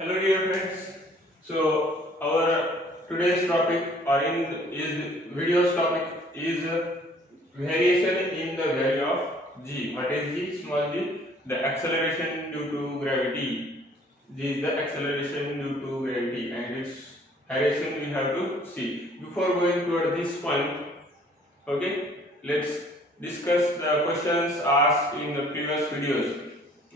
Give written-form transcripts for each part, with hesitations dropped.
Hello dear friends. So our today's topic or in is video's topic is variation in the value of g. What is g? Small g. The acceleration due to gravity. G is the acceleration due to gravity, and its direction we have to see. Before going toward this point, okay, let's discuss the questions asked in the previous videos.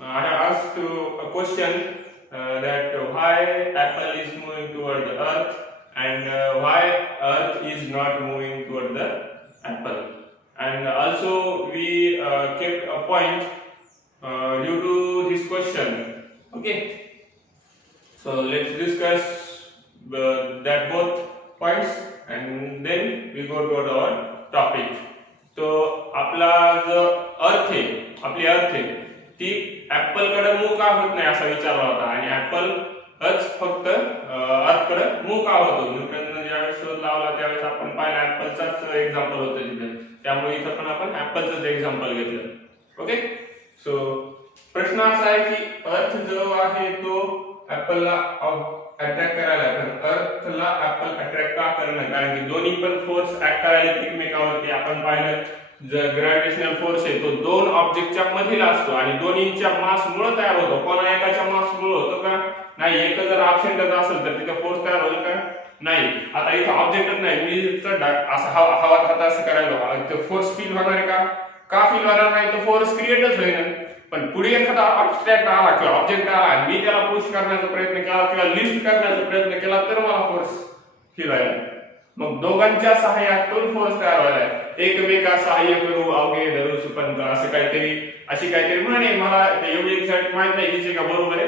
I have asked a question that why Apple is moving toward the Earth and why Earth is not moving toward the Apple. And also we kept a point due to this question. Okay, so let's discuss that both points and then we go toward our topic. तो आपला जो अर्थ आहे आपली अर्थ आहे ती apple कडे मूव का होत नाही असा विचारला होता आणि ऍपल फक्त अर्थ कडे मूव का होतो. न्यूटनने ज्यावेळेस शोध लावला त्यावेळेस आपण पाहिलं ऍपलचाच एक्झाम्पल होतं तिथे, त्यामुळे इथं पण आपण ऍपलचंच एक्झाम्पल घेतलं. ओके, सो प्रश्न असा आहे की अर्थ जो आहे तो ऍपलला अट्रॅक्ट करायला, पण अर्थला ऍपल अट्रॅक्ट का करणं, कारण की दोन्ही पण फोर्स ऍक्ट करायला एकमेकावरती. आपण पाहिलं जर ग्रॅव्हिटेशनल फोर्स आहे तो दोन ऑब्जेक्टच्या मधील असतो आणि दोन्हींच्या मास मुळे तयार होतो. कोणा एकाच्या मास मुळे होतो का? नाही. एक जर ऑब्जेक्ट असेल तर तिथे फोर्स तयार होईल का? नाही. आता इथे ऑब्जेक्टच नाही, मी असं हवा खाता असं करायला ते फोर्स फील होणार आहे का? का फील होणार नाही? तर फोर्स क्रिएटच होईल. पण पुढे एखादा ऑब्जेक्ट आला किंवा ऑब्जेक्ट आला आणि मी त्याला पुश करण्याचा प्रयत्न केला किंवा लिफ्ट करण्याचा प्रयत्न केला तर मला फोर्स फील व्हायला. मग दोघांच्या सहाय्यातून फोर्स तयार व्हायला. एकमेका सहाय्य करू अवघे धरू सुपंथ असं काहीतरी अशी काहीतरी म्हणे, मला एवढी एक्झॅक्ट माहित नाही की का बरोबर आहे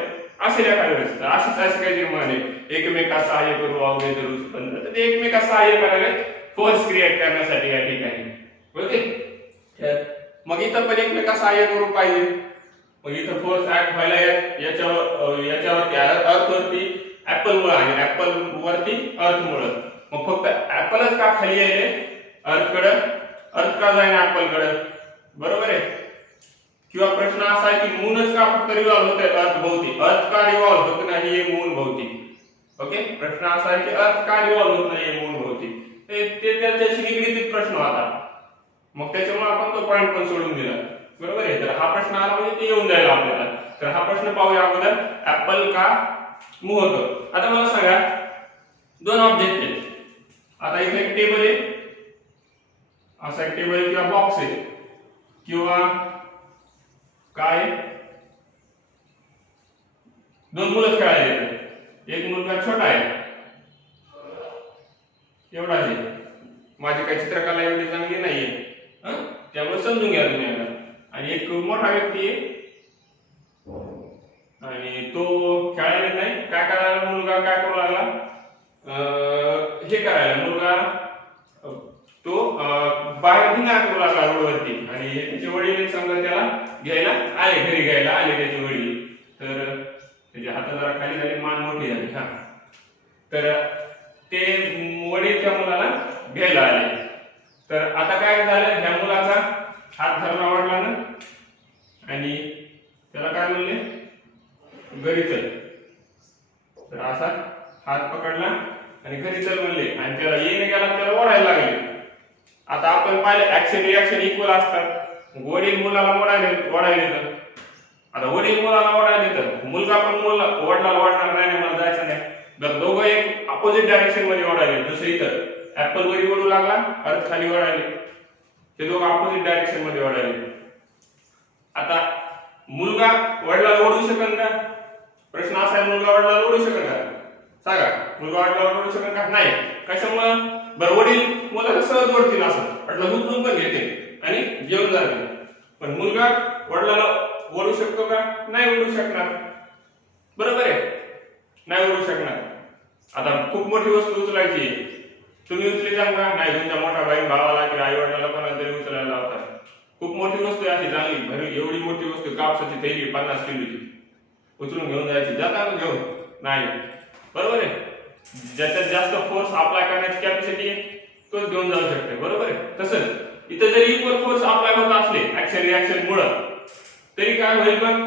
असेल एखाद्या वेळेस. अशीच अशी काहीतरी म्हणे एकमेका सहाय्य करू अवघे धरू सुपंथ, तर ते एकमेका सहाय्य करायला फोर्स क्रिएट करण्यासाठी या ठिकाणी. ओके, मग इथं पण एकमेका सहाय्य करू पाहिजे. मग इथं फोर्स ऍक्ट व्हायला याच्यावरती अर्थवरती ऍपलमुळे आणि ऍपल वरती अर्थमुळे. मग फक्त ऍपलच का खाली यायले अर्थकडे? अर्थ का जाईना ऍपलकडे? बरोबर आहे. किंवा प्रश्न असा आहे की मूनच का फक्त रिव्हॉल्व होत आहे अर्थ भोवती, अर्थ का रिव्हॉल्व होत नाही मून भोवती? ओके, प्रश्न असा आहे की अर्थ का रिव्हॉल्व होत नाही मून भोवती, ते त्याच्याशी निगडीत प्रश्न होता. मग त्याच्यामुळे आपण तो पॉइंट पण सोडून दिला. बरोबर आहे. तर हा प्रश्न आला म्हणजे ते येऊन जाईल आपल्याला. तर हा प्रश्न पाहूया अगोदर, ऍपल का मूव्ह होतो. आता मला सांगा, दोन ऑब्जेक्ट आहेत. आता इथे एक टेबल आहे, असा एक टेबल किंवा बॉक्स आहे किंवा काय, दोन मुलं खेळायला येतात. एक मुलगा छोटा आहे, एवढाच आहे. माझी काही चित्रकला एवढी चांगली नाहीये, त्यामुळे समजून घ्या तुम्ही. आणि एक मोठा व्यक्ती आहे आणि तो खेळायला येत नाही. काय करायला मुलगा, काय करू लागला, हे करायला मुलगा तो बाहेर धिंगाणा करू लागला रोडवरती. आणि त्याचे वडील समजा त्याला घ्यायला आले, घरी घ्यायला आले त्याचे वडील. तर त्याचे हात जरा खाली झाले, मान मोठी झाली. तर ते वडील त्या मुलाला घ्यायला आले. तर आता काय झालं, ह्या मुलाचा हात धरला वडिलांना आणि त्याला काय म्हणले, घरी चल. तर असा हात पकडला आणि घरी चल म्हणले आणि त्याला येणे गेला, त्याला ओढायला लागले. आता आपण पाहिलं ऍक्शन रिॲक्शन इक्वल असतात. वडील मुलाला ओढायला येतं. आता वडील मुलाला ओढायला येतं, मुलगा पण वडिलाला ओढणार नाही, मला जायचं नाही. तर दोघं एक अपोजिट डायरेक्शन मध्ये ओढायले. जसं इथं ऍपल वरी ओढू लागला, अर्थ खाली ओढायले, ते दोघं अपोजिट डायरेक्शन मध्ये ओढायले. आता मुलगा वडिलाला ओढू शकेल का? प्रश्न असा आहे, मुलगा वडिलाला ओढू शकेल का? सांगा, मुलगा वडिलाला ओढू शकेल का? नाही. कशामुळं? बरं, वडील मुलाला सहज ओढतील, असं वडिला उचलून पण घेते आणि घेऊन जाते. पण मुलगा वडिलाला ओढू शकतो का? नाही ओढू शकणार. बरोबर आहे, नाही ओढू शकणार. आता खूप मोठी वस्तू उचलायची, तुम्ही उचली जाल का? नाही. तुमच्या मोठ्या बहीण भावाला किंवा आई वडिलाला कोणाला तरी उचलायला लावतात. खूप मोठी वस्तू आहे अशी चांगली, एवढी मोठी वस्तू, कापसाची थैली 50 किलोची, उचलून घेऊन जायची, जाता घेऊन? नाही. बरोबर आहे. ज्याच्यात जास्त फोर्स अप्लाय करण्याची कॅपॅसिटी आहे तोच घेऊन जाऊ शकते. बरोबर आहे. तसंच इथं जर इक्वल फोर्स अप्लाय होत असले ऍक्शन रिॲक्शन मुळे, तरी काय होईल? पण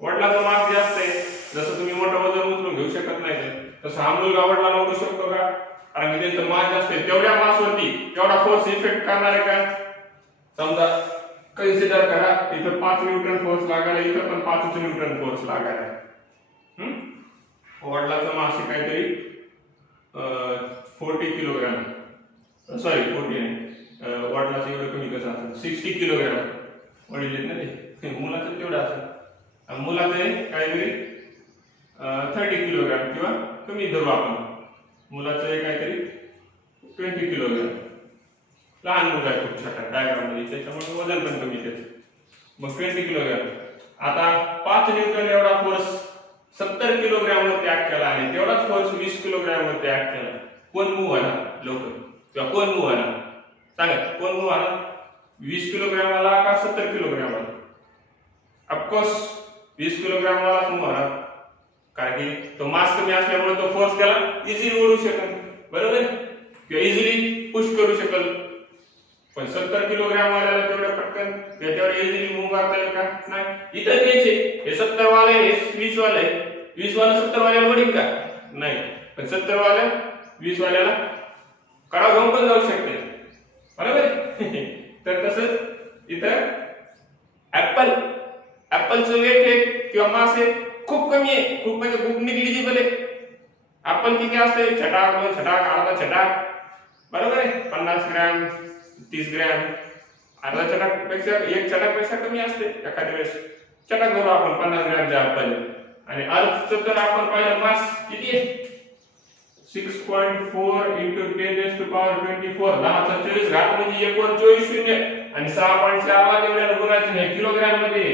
वडिलाचा मास जास्त आहे तसं हा मुलगा वडिलांना ओढू शकतो का? कारण की त्यांचं मास जास्त आहे, तेवढ्या मासवरती तेवढा फोर्स इफेक्ट करणार आहे का? समजा कन्सिडर करा इथं 5 न्यूटन फोर्स लागायला, इथं पण 5 न्यूटन फोर्स लागायला. वडिलाचं मास आहे काहीतरी 40 किलोग्राम, सॉरी 40 नाही, वडिलाचं एवढं कमी कसं असेल 60 किलोग्राम वडील आहेत ना ते, मुलाचं तेवढं असेल, मुलाचं काहीतरी 30 किलोग्राम किंवा कमी धरू आपण, मुलाचं काहीतरी 20 किलोग्राम, लहान मुलं आहे खूप छोटा डायग्राम मध्ये, त्याच्यामुळे वजन पण कमी त्याचं, मग 20 किलोग्राम. आता 5 न्यूटन एवढा फोर्स 70 किलोग्राम वरती ऍक्ट केला आणि तेवढाच फोर्स 20 किलोग्राम वरती ऍक्ट केला. कोण मूव्ह होणार लवकर किंवा कोण मूव्ह होणार सांगा, कोण मूव्ह होणार? 20 किलोग्राम वाला का 70 किलोग्राम वाला? ऑफकोर्स 20 किलोग्राम वाला मूव्ह होणार, कारण की तो मास कमी असल्यामुळे तो फोर्स त्याला इझिली ओढू शकेल, बरोबर, किंवा इझिली पुश करू शकेल. पण 70 किलोग्राम वाल्याला तेवढ्या पटकन त्याच्यावर इझिली मूव्ह करता येईल का? नाही. इथं त्याचे हे 70 वाले हे 20 वाले, 20 वाला 70 वाल्याला वडील का? नाही. पण 70 वाल्या 20 वाल्याला कडा घेऊन पण जाऊ शकते, बरोबर. तर तसंच इथं ऍपलचं वेट आहे किंवा मास आहे खूप कमी आहे, खूप म्हणजे खूप निग्लिजिबल आहे. ऍपल किती असते? छटाक, 2 छटाक, अर्धा छटाक, बरोबर आहे. 50 ग्रॅम, 30 ग्रॅम, अर्धा छटाकपेक्षा 1 छटाकपेक्षा कमी असते एखाद्या वेळेस. छटाक धरू आपण 50 ग्रॅमच्या ऍपल. आणि अर्थचं तर आपण पाहिलं मास किती आहे? 6.4 into 10⁻²4, 10⁻²4 म्हणजे 1 वर 24 शून्य आणि 6.4 ला तेवढ्या गुणाचे हे किलोग्राम मध्ये,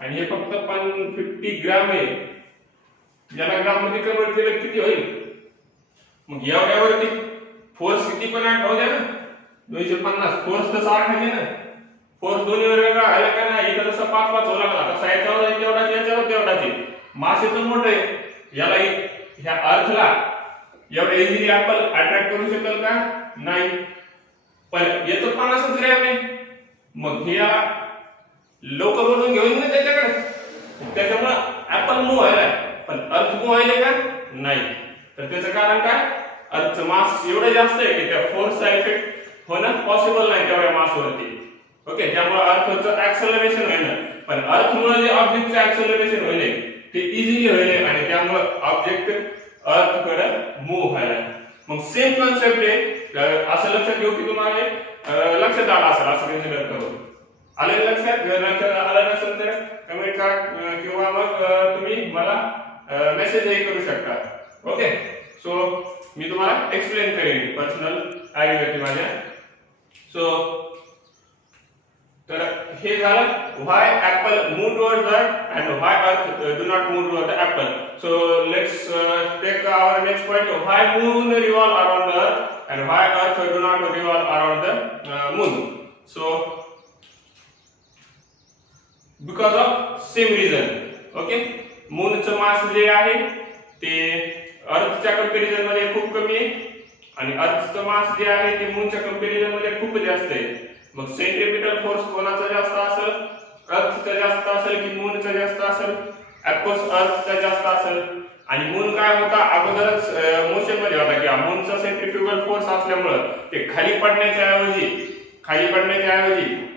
आणि हे फक्त 50 ग्रॅम आहे. याला ग्राम मध्ये कन्वर्ट केलं किती होईल? मग एवढ्यावरती फोर्स किती पण आठ द्या ना, 250 फोर्स तर 60 आहे ना, फोर्स दोन्ही वर वेगळा आहे का नाही? इथं जसं 5 होऊ लागला तसा याच्यावर तेवढाच, याच्यावर तेवढाच. मासेचं मोठं आहे, याला ह्या अर्थला एवढं इझिली ऍपल अट्रॅक्ट करू शकेल का? नाही. पण याचं 50 ग्रॅम आहे, मग हे लवकर बनवून घेऊन ना त्याच्याकडे, त्याच्यामुळे ऍपल मूव्ह व्हायला, पण अर्थ मूव्ह व्हायले का? नाही. तर त्याचं कारण काय? अर्थचं मास एवढं जास्त आहे की त्या फोर्सचा इफेक्ट होणं पॉसिबल नाही तेवढ्या मासवरती. ओके, त्यामुळे अर्थचं ऍक्सेलरेशन होईल, पण अर्थमुळे जे ऑब्जेक्टचं ऍक्सेलरेशन होईल ते इझिली होईल आणि त्यामुळे ऑब्जेक्ट अर्थकडे मूव्ह व्हायला. मग सेम कन्सेप्ट आहे, असं लक्षात घेऊ की तुम्हाला लक्षात आलं असेल, असं कन्सिडर करू. आलं लक्षात आलं नसेल तर कमेंट करा किंवा मग तुम्ही मला मेसेजही करू शकता. ओके, सो मी तुम्हाला एक्सप्लेन करेन पर्सनल आयडी वरती माझ्या. सो तर हे झालं why apple move towards the and why earth do not move towards the apple. So let's take our next point, why moon revolve around the earth and why earth do not revolve around the moon. So because of same reason. Okay, मूनचं mass जे आहे ते अर्थच्या comparison मध्ये खूप कमी आहे आणि अर्थचं मास जे आहे ते मूनच्या कंपॅरिझन मध्ये खूप जास्त आहे. मग सेंट्रिपिटल फोर्स कोणाचा जास्त असेल? अर्थचा जास्त असेल की मूनचा जास्त असेल? ऑफकोर्स अर्थचा जास्त असेल. आणि मून काय होता? अगोदरच मोशन मध्ये होता की मूनचा सेंट्रिफ्युगल फोर्स असल्यामुळे ते खाली पडण्याच्या ऐवजी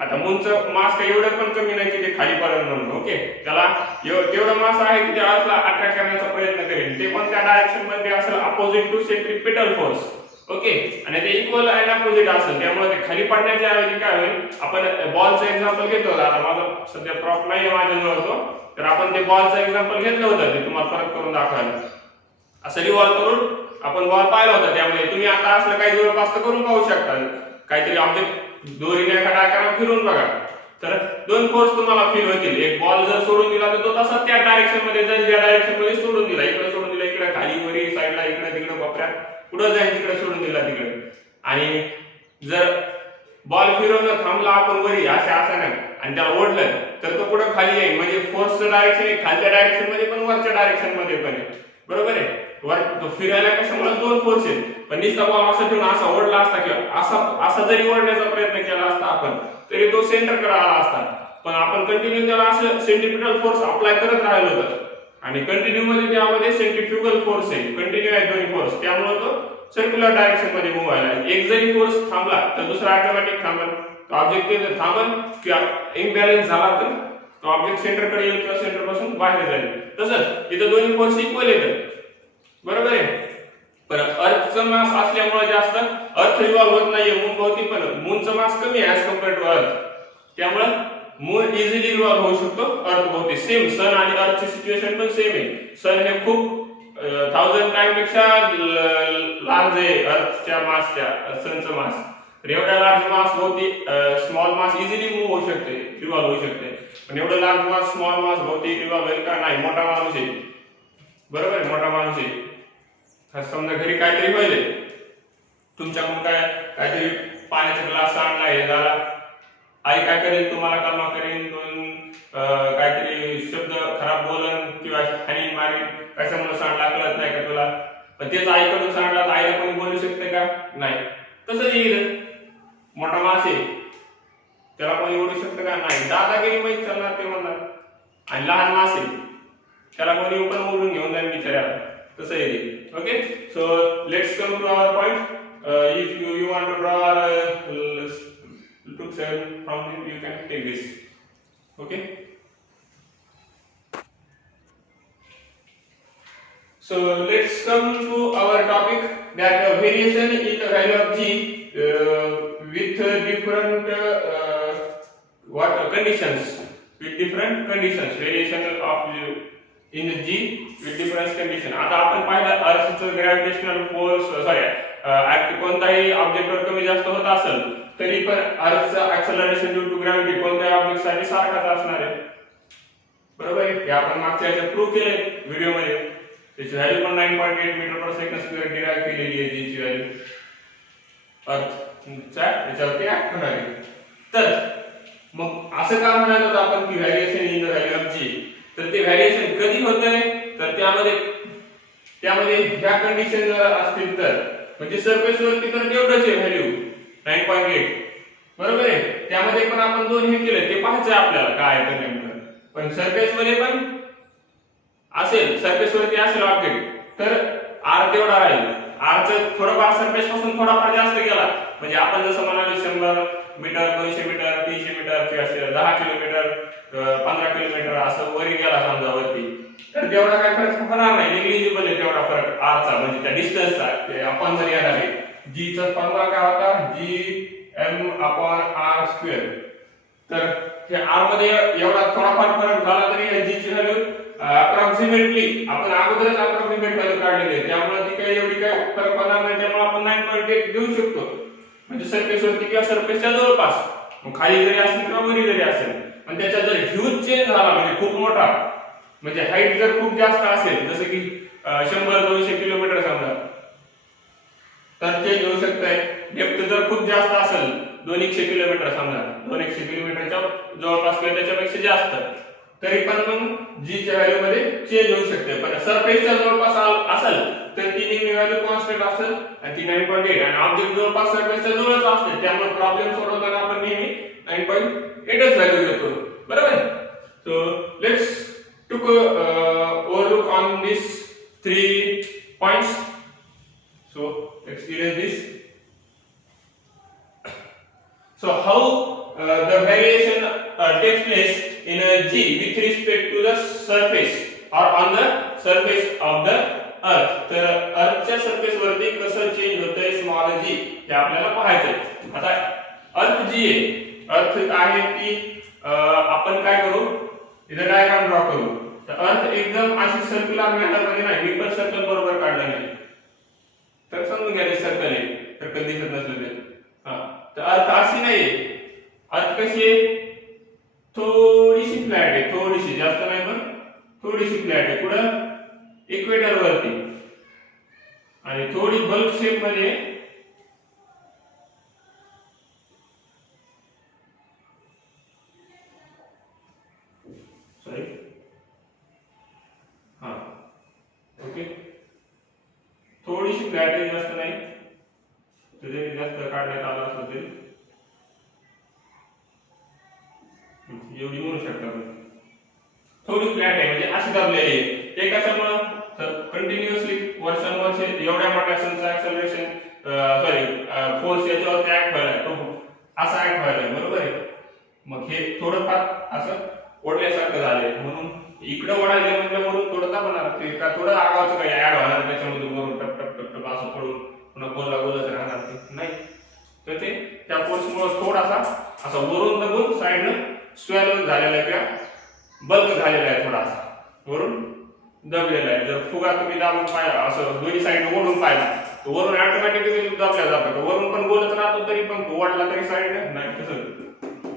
आता मूनचं मास काही एवढं पण कमी नाही की ते खाली पडेल म्हणून. ओके, त्याला तेवढं मास आहे की ते अर्थला अट्रॅक्ट करण्याचा प्रयत्न करेल, ते पण त्या डायरेक्शन मध्ये असेल opposite to centripetal force. Okay, आणि ते इक्वल अँड अपोजिट असेल, त्यामुळे ते खाली पडण्याच्या ऐवजी काय होईल? आपण बॉलचं एक्झाम्पल घेतो, आता माझं सध्या प्रॉप नाही माझ्याजवळ तो, तर आपण ते बॉलचं एक्झाम्पल घेतलं होतं, ते तुम्हाला परत करून दाखवायला. असं रिव्हॉल्व करून आपण बॉल पाहिला होता, त्यामुळे तुम्ही आता असलं काही जवळपास करून पाहू शकता. काहीतरी ऑब्जेक्ट दोरीने एखादा आकारात फिरून बघा, तर दोन फोर्स तुम्हाला फील होतील. एक बॉल जर सोडून दिला तर तो तसाच त्या डायरेक्शन मध्ये जाईल ज्या डायरेक्शन मध्ये सोडून दिला, इकडे सोडून दिला, इकडे खाली वरी साईडला, इकडे तिकडे कोपऱ्यात, पुढे जाईल तिकडे सोडून दिला तिकडे. आणि जर बॉल फिरवणं थांबला आपण वरी असं नाही आणि त्याला ओढलं तर तो पुढे खाली येईल, म्हणजे फोर्सचं डायरेक्शन खालच्या डायरेक्शन मध्ये पण वरच्या डायरेक्शन मध्ये पण आहे, बरोबर आहे. वर तो फिरायला कशामुळे दोन फोर्स आहेत, पण नुसता बॉल असा ठेवून असा ओढला असता किंवा असा जरी ओढण्याचा प्रयत्न केला असता आपण तरी तो सेंटर कडे आला असता. पण आपण कंटिन्यू त्याला असं सेंट्रिपिटल फोर्स अप्लाय करत राहिलो आणि कंटिन्यू मध्ये त्यामध्ये सेंट्रीफ्युगल फोर्स आहे, कंटिन्यू आहे दोन्ही फोर्स, त्यामुळे तो सर्क्युलर डायरेक्शन मध्ये मूव्ह व्हायला. एक जरी फोर्स थांबला तर दुसरा ऑटोमॅटिक थांबेल, तो ऑब्जेक्ट थांबेल किंवा इम्बॅलन्स झाला तर तो ऑब्जेक्ट सेंटरकडे येईल किंवा सेंटर पासून बाहेर जाईल. तसंच इथं दोन्ही फोर्स इक्वल येतात, बरोबर आहे. पण अर्थचं मास असल्यामुळे जास्त अर्थ रिव्हॉल्व होत नाहीये मून भोवती, पण मूनचं मास कमी आहे ऍज कम्पेअर टू अर्थ, त्यामुळे मून इझिली रिव्हॉल्व होऊ शकतो अर्थ भोवती. सेम सन आणि अर्थची सिच्युएशन पण सेम आहे. सन हे खूप 1000 टाइम पेक्षा लार्ज आहे अर्थच्या मासच्या, सनचं मास. तर एवढ्या लार्ज मास भोवती स्मॉल मास इझिली मूव्ह होऊ शकते, रिव्हॉल्व होऊ शकते. पण एवढं लार्ज मास स्मॉल मास भोवती रिव्हॉल्व होईल का? नाही. मोठा माणूस आहे, बरोबर आहे, मोठा माणूस आहे. समजा घरी काहीतरी व्हायले, तुमच्याकडून काहीतरी पाण्याचा ग्लास आणला हे झाला, आई काय करेल? तुम्हाला कामा करेन, काहीतरी शब्द खराब बोलन किंवा हानी मारेल, कशामुळे सांडला कळत नाही का तुला? पण तेच आईकडून सांडला तर आईला कोणी बोलू शकते का? नाही. तसंच येईल, मोठा मास आहे त्याला कोणी ओढू शकतं का? नाही. दादागिरी माहीत चालणार ते म्हणणार. आणि लहान मास आहे त्याला कोणी पण ओढून घेऊन जाईल बिचाऱ्याला, तसं येईल. Okay, so let's come to our point. If you want to draw look from it, you can take this. Okay. So let's come to our topic, that variation in the value of g with different what conditions, with different conditions, variation of in g with different condition. आता आपण पाहिलं अर्थचं gravitational force कोणताही ऑब्जेक्टवर कमी जास्त होत असेल तरी पण अर्थचं ऍक्सेलरेशन ड्यू टू ग्रॅव्हिटी कोणत्याही ऑब्जेक्टसाठी सारखाच असणार आहे, बरोबर आहे. हे आपण मागच्या याच्यात प्रूव्ह केले व्हिडिओमध्ये. त्याची व्हॅल्यू पण 9.8 metre per second square derive केलेली आहे, जी ची व्हॅल्यू अर्थच्या याच्यावरती ऍक्ट होणार आहे. तर मग असं का म्हणाल होतं आपण की variation in the value of G? तर ते व्हॅरिएशन कधी होतंय? तर त्यामध्ये ह्या कंडिशन जर असतील तर, म्हणजे सरफेस वरती तर तेवढंच आहे व्हॅल्यू 9.8, बरोबर आहे. त्यामध्ये पण आपण दोन हे केले, ते पाहायचं आपल्याला काय आहे तर नेमकं. पण सरफेस मध्ये पण असेल, सरफेस वरती असेल ऑब्जेक्ट तर आर तेवढा राहील. आरचं थोडंफार सरफेस पासून थोडाफार जास्त गेला, म्हणजे आपण जसं म्हणालो 100 मीटर, 200 मीटर, 300 मीटर किंवा 10 किलोमीटर, 15 किलोमीटर असं वरी गेला समजा वरती, तर तेवढा काय फरक होणार नाही, निग्लिजिबल आहे तेवढा फरक आरचा, म्हणजे त्या डिस्टन्सचा. आपण जर येणार आहे जी चा फॉर्म्युला काय होता? G M upon R square. तर हे आर मध्ये एवढा थोडाफार फरक झाला तरी जी ची व्हॅल्यू अप्रॉक्सिमेटली आपण अगोदरच अप्रॉक्सिमेट व्हॅल्यू काढलेली आहे, त्यामुळे ती काही एवढी काय फरक पडणार नाही. त्यामुळे आपण 9.8 घेऊ शकतो, म्हणजे सरफेस वरती किंवा सरफेसच्या जवळपास, खाली जरी असेल किंवा वरी जरी असेल. पण त्याचा जर ह्यूज चेंज झाला, म्हणजे खूप मोठा, म्हणजे हाईट जर खूप जास्त असेल, जसं की 100-200 किलोमीटर समजा, तर चेंज होऊ शकतंय. डेप्थ जर खूप जास्त असेल, 200 किलोमीटर समजा, 200 किलोमीटरच्या जवळपास किंवा त्याच्यापेक्षा जास्त, तरी पण मग जी च्या व्हॅल्यू मध्ये चेंज होऊ शकते. पण सरफेसच्या जवळपास असेल तर ती नेहमी व्हॅल्यू कॉन्स्टंट असेल आणि ती 9.8, आणि ऑब्जेक्ट जवळपास सरफेसच्या जवळच असते, त्यामुळे प्रॉब्लेम सोडवताना आपण नेहमी 9.8च व्हॅल्यू घेतो, बरोबर. So let's took a overlook on these 3 points. So let's erase this. So how the variation takes place in a g with respect to the surface or on the surface of the earth. तर अर्थच्या surface वरती कसं change होतंय small g हे आपल्याला पाहायचंय. आता अर्थ जी आहे, अर्थ आहे ती आपण काय करू, इथे डायग्राम ड्रॉ करू. तर अर्थ एकदम अशी सर्क्युलर मॅनर मध्ये नाही, मी पण सर्कल बरोबर काढलं नाही, तर समजून घ्या सर्कल आहे, सर्कल दिसत नसलं तर. तर अर्थ अशी नाही, अर्थ कशी आहे, थोडीशी फ्लॅट आहे, थोडीशी, जास्त नाही पण थोडीशी फ्लॅट आहे. कुठं? इक्वेटर वरती, आणि थोडी बल्ब शेप मध्ये, सॉरी ओके, थोडीशी फ्लॅट आहे, जास्त नाही. जरी जास्त काढण्यात आलं असलं तरी एवढी म्हणू शकता, थोडी फ्लॅट आहे, म्हणजे अशी दाबलेली आहे. ते कशामुळे तर कंटिन्युअसली वर्षानुवर्षे एवढ्या मोठ्या सनचा ऍक्सेलरेशन फोर्स याच्यावर ऍक्ट व्हायला तो असा ऍक्ट व्हायला बरोबर आहे. मग हे थोडंफार असं ओढल्यासारखं झालंय म्हणून इकडे ओढायला म्हटलं म्हणून थोडं दाबणार ते का थोडं आगावचं काही ऍड होणार त्याच्यामध्ये वरून टप टप टप टप असं पडून पुन्हा गोला गोलच राहणार ते नाही. तर ते त्या फोर्समुळे थोडासा असा वरून दबून साईडनं स्वेल झालेला आहे किंवा बल्क झालेला आहे थोडासा वरून दबलेला आहे. जर फुगा तुम्ही दाबून पाहिला असं दोन्ही साईड ओढून पाहिला तर वरून ऑटोमॅटिकली दबल्या जातो. वरून पण बोलत राहतो तरी पण ओढला तरी साईड नाही तसं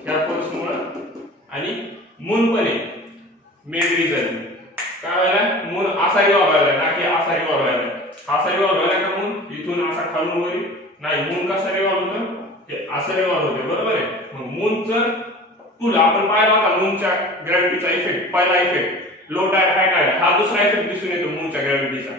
ह्या फोर्समुळे. आणि मून पण आहे मेन रिझन काय व्हायला मून असा रिव्हॉल्व व्हायला ना की असा रिव्हॉल्व व्हायला. असा रिव्हॉल्व व्हायला का मून इथून असा खालून वरी नाही मून कसा रिव्हॉल्व होतं ते असं रिव्हॉल्व होते बरोबर आहे. मग मूनचं पुल आपण पाहिला होता मूनच्या ग्रॅव्हिटीचा इफेक्ट पहिला effect low tide high tide हा दुसरा इफेक्ट दिसून येतो मूनच्या ग्रॅव्हिटीचा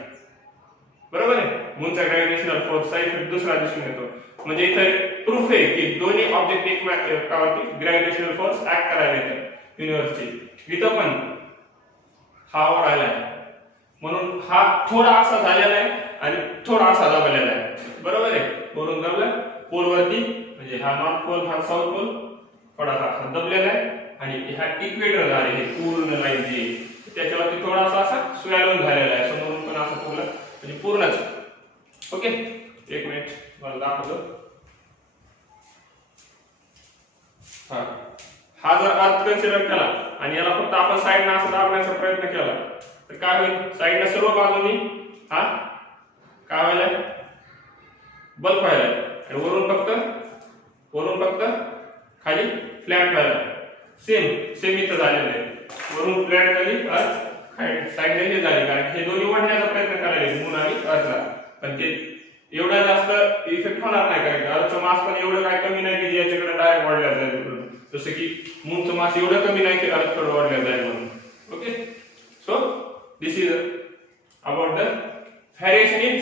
बरोबर आहे. मूनचा ग्रॅव्हिटेशनल फोर्सचा इफेक्ट दुसरा दिसून येतो. म्हणजे इथे प्रूफ आहे की दोन्ही ऑब्जेक्ट एकमेकांवरती ग्रॅव्हिटेशनल फोर्स ऍक्ट करायला येतात युनिव्हर्सची. इथं पण हा ओढायला आहे म्हणून हा थोडा असा झालेला आहे आणि थोडा असा दबलेला आहे बरोबर आहे. वरून दबला पोलवरती म्हणजे हा नॉर्थ पोल हा साऊथ पोल थोडासा असा दबलेला आहे आणि हा इक्वेटर झाले हे पूर्ण लाईन जी त्याच्यावरती थोडासा असा स्वेल झालेला आहे समोरून पण असं पूर्ण म्हणजे पूर्णच. ओके एक मिनिट मला दाखवतो. हा जर अर्थ कन्सिडर केला आणि याला फक्त आपण साईडने असं दाबण्याचा प्रयत्न केला तर काय होईल साईडने सर्व बाजूनी हा काय व्हायला बल्क व्हायला आणि वरून फक्त खाली फ्लॅट व्हायला. सेम इथं झालेलं आहे वरून फ्लॅट झाली साईडने हे झाली कारण हे दोन्ही वाढण्याचा प्रयत्न करायला मून आणि अर्थला पण ते एवढा जास्त इफेक्ट होणार नाही कारण अर्थचं मास पण एवढं काय कमी नाही की याच्याकडे डायरेक्ट वाढल्या जाईल जसं की मूनचं मास एवढं कमी नाही की अर्थकडे वाढल्या जाईल म्हणून. Okay so this is about the variation in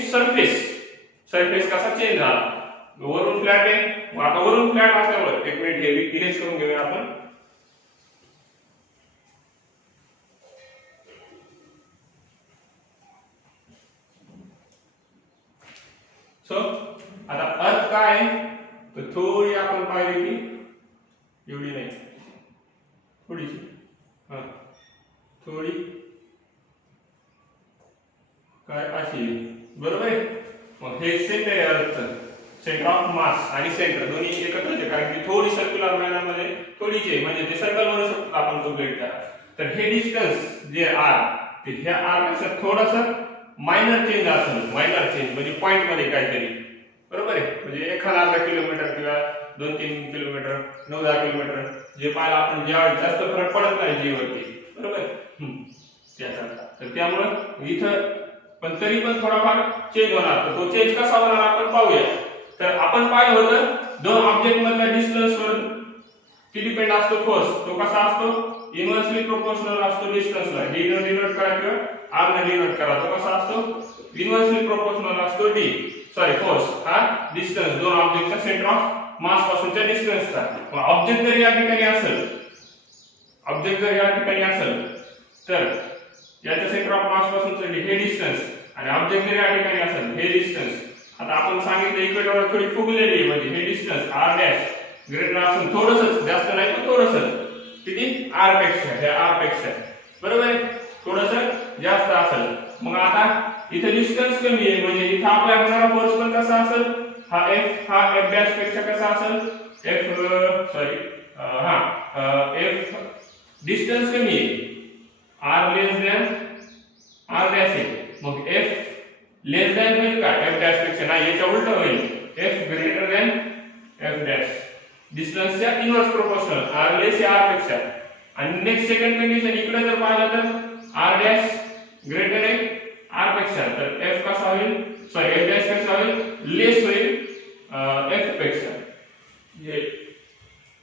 surface कसा चेंज झाला. वरून फ्लॅट आहे आता वरून फ्लॅट असल्यामुळे एक मिनिट हे इरेज करून घेऊया आपण. सो आता अर्थ काय आहे तर थोडी आपण पाहिली की एवढी नाही थोडीशी थोडी काय अशी बरोबर आहे. मग हे सेंटर आहे अर्थचं सेंटर ऑफ मास आणि सेंटर दोन्ही एकत्रच आहे कारण की थोडी सर्क्युलर मॅनरमध्ये थोडीची आहे म्हणजे ते सर्कल म्हणू शकतो आपण कंप्लीट करा. तर हे डिस्टन्स जे आर ते ह्या आर पेक्षा थोडंसं मायनर चेंज असेल मायनर चेंज म्हणजे पॉइंट मध्ये काहीतरी बरोबर आहे. म्हणजे 1000 किलोमीटर किंवा 2-3 किलोमीटर 9-10 किलोमीटर जे पाहिलं आपण ज्यावेळी जास्त फरक पडत नाही जी वरती बरोबर त्याचा. तर त्यामुळं इथं पण तरी पण थोडाफार चेंज होणार. तर तो चेंज कसा होणार आपण पाहूया. तर आपण पाहिलं होतं दोन ऑब्जेक्ट मधल्या डिस्टन्स वर किती डिपेंड असतो फोर्स तो कसा असतो इन्व्हर्सली प्रोपोर्शनल असतो डिस्टन्सला. डी ने डिनोट करा किंवा आर ने डिनोट करा तो कसा असतो इन्व्हर्सली प्रोपोर्शनल असतो डी फोर्स हा डिस्टन्स दोन ऑब्जेक्टच्या सेंटर ऑफ मास पासूनच्या डिस्टन्सचा. ऑब्जेक्ट जर या ठिकाणी असेल तर याच्या सेंटर ऑफ मास पासूनचं हे डिस्टन्स आणि ऑब्जेक्ट जर या ठिकाणी असेल हे डिस्टन्स. आता आपण सांगितलं इक्वेटरवर थोडी फुगलेली आहे म्हणजे हे डिस्टन्स आर डॅश ग्रेटर असून थोडंसं जास्त नाही पण थोडंसं किती आर पेक्षा हे आर पेक्षा बरोबर आहे थोडंसं जास्त असेल. मग आता इथे डिस्टन्स कमी आहे म्हणजे इथे अप्लाय होणारा फोर्स पण कसा असेल हा एफ डॅश पेक्षा कसा असेल एफ डिस्टन्स कमी आहे आर लेस दॅन आर डॅश आहे मग एफ लेस दॅन होईल का एफ डॅश पेक्षा नाही याच्या उलट होईल F greater than F dash डिस्टन्सच्या इन्व्हर्स प्रोपोर्शनल आर लेस या आर पेक्षा. आणि नेक्स्ट सेकंड कंडिशन इकडे जर पाहिलं तर आर डॅश ग्रेटर आहे आर पेक्षा तर एफ कसा होईल एफ डॅश कसा होईल लेस होईल एफ पेक्षा हे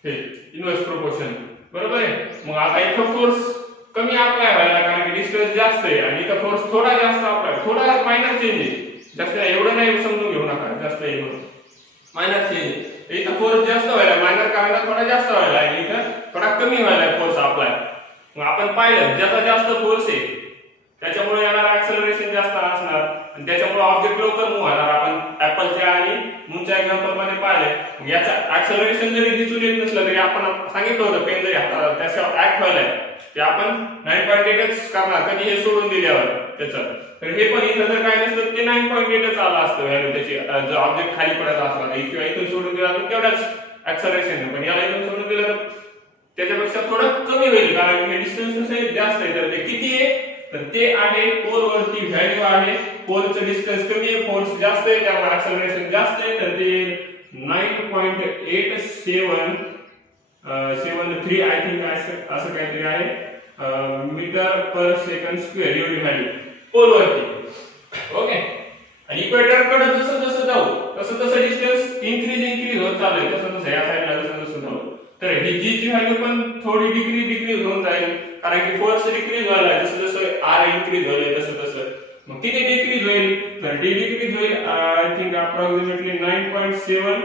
इन्व्हर्स प्रोपोर्शन बरोबर आहे. मग आता इथं फोर्स कमी अप्लाय व्हायला कारण की डिस्टन्स जास्त आहे आणि इथं फोर्स थोडा जास्त अप्लाय थोडा मायनर चेंज आहे जास्त एवढं नाही समजून घेऊ नका जास्त आहे मायनर चेंज. इथं फोर्स जास्त व्हायला मायनर कारण थोडा जास्त व्हायला आणि इथं थोडा कमी व्हायला फोर्स अप्लाय. मग आपण पाहिलं ज्याचा जास्त फोर्स आहे त्याच्यामुळे येणारा ऍक्सेलरेशन जास्त असणार आणि त्याच्यामुळे ऑब्जेक्ट लवकर मूव्ह होणार. आपण ऍपलच्या आणि मूनच्या एक्झाम्पल मध्ये पाहिले, याचा ऍक्सेलरेशन जरी दिसून येत नसलं तरी आपण सांगितलं होतं पेन जरी हाताला त्याच्यावर ऍक्ट व्हायलाय ते आपण 9.8च करणार कधी हे सोडून दिल्यावर त्याचं. तर हे पण इथं जर काय नसतं ते 9.8च आलं असतं व्हॅल्यू त्याची, जर ऑब्जेक्ट खाली पडत असला किंवा इथून सोडून दिला तर तेवढाच ऍक्सेलरेशन. पण याला इथून सोडून दिलं तर त्याच्यापेक्षा थोडं कमी होईल कारण हे डिस्टन्स जास्त आहे. तर ते किती आहे तर ते आहे पोल वरती व्हॅल्यू आहे, पोलचं डिस्टन्स कमी आहे, फोर्स जास्त आहे त्यामुळे ऍक्सेलरेशन जास्त आहे. तर ते 9.8773 आय थिंक असं काहीतरी आहे मीटर पर सेकंड स्क्वेअर एवढी व्हॅल्यू पोल वरती. ओके. आणि इक्वेटर कडे जसं जसं जाऊ तसं तसं डिस्टन्स इन्क्रीज होत चालू तसं तसं या साईडला जसं जसं जाऊ तर ही जी ची व्हॅल्यू पण थोडी डिक्रीज होऊन जाईल कारण की फोर्स डिक्रीज व्हायला जसं जसं आर इन्क्रीज होईल तसं तसं मग किती डिक्रीज होईल तर डी डिक्रीज होईल आय थिंक अप्रॉक्सिमेटली 9.7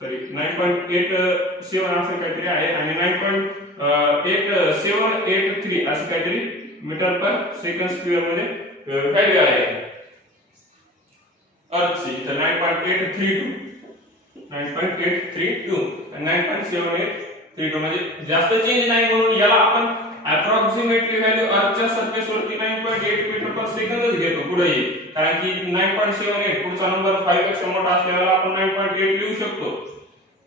सॉरी 9.87 असं काहीतरी आहे आणि 9.8783 असं काहीतरी मीटर पर सेकंड स्क्वेअर मध्ये व्हॅल्यू आहे अर्थची. तर 9.832 आणि 9.7832 म्हणजे जास्त चेंज नाही म्हणून याला आपण अप्रॉक्सिमेटली व्हॅल्यू अर्थच्या सरफेस वरती 9.8 मीटर पर सेकंदच घेतो पुढे कारण की 9.78 पुढचा नंबर 5 पेक्षा मोठा असल्याला आपण 9.8 लिहू शकतो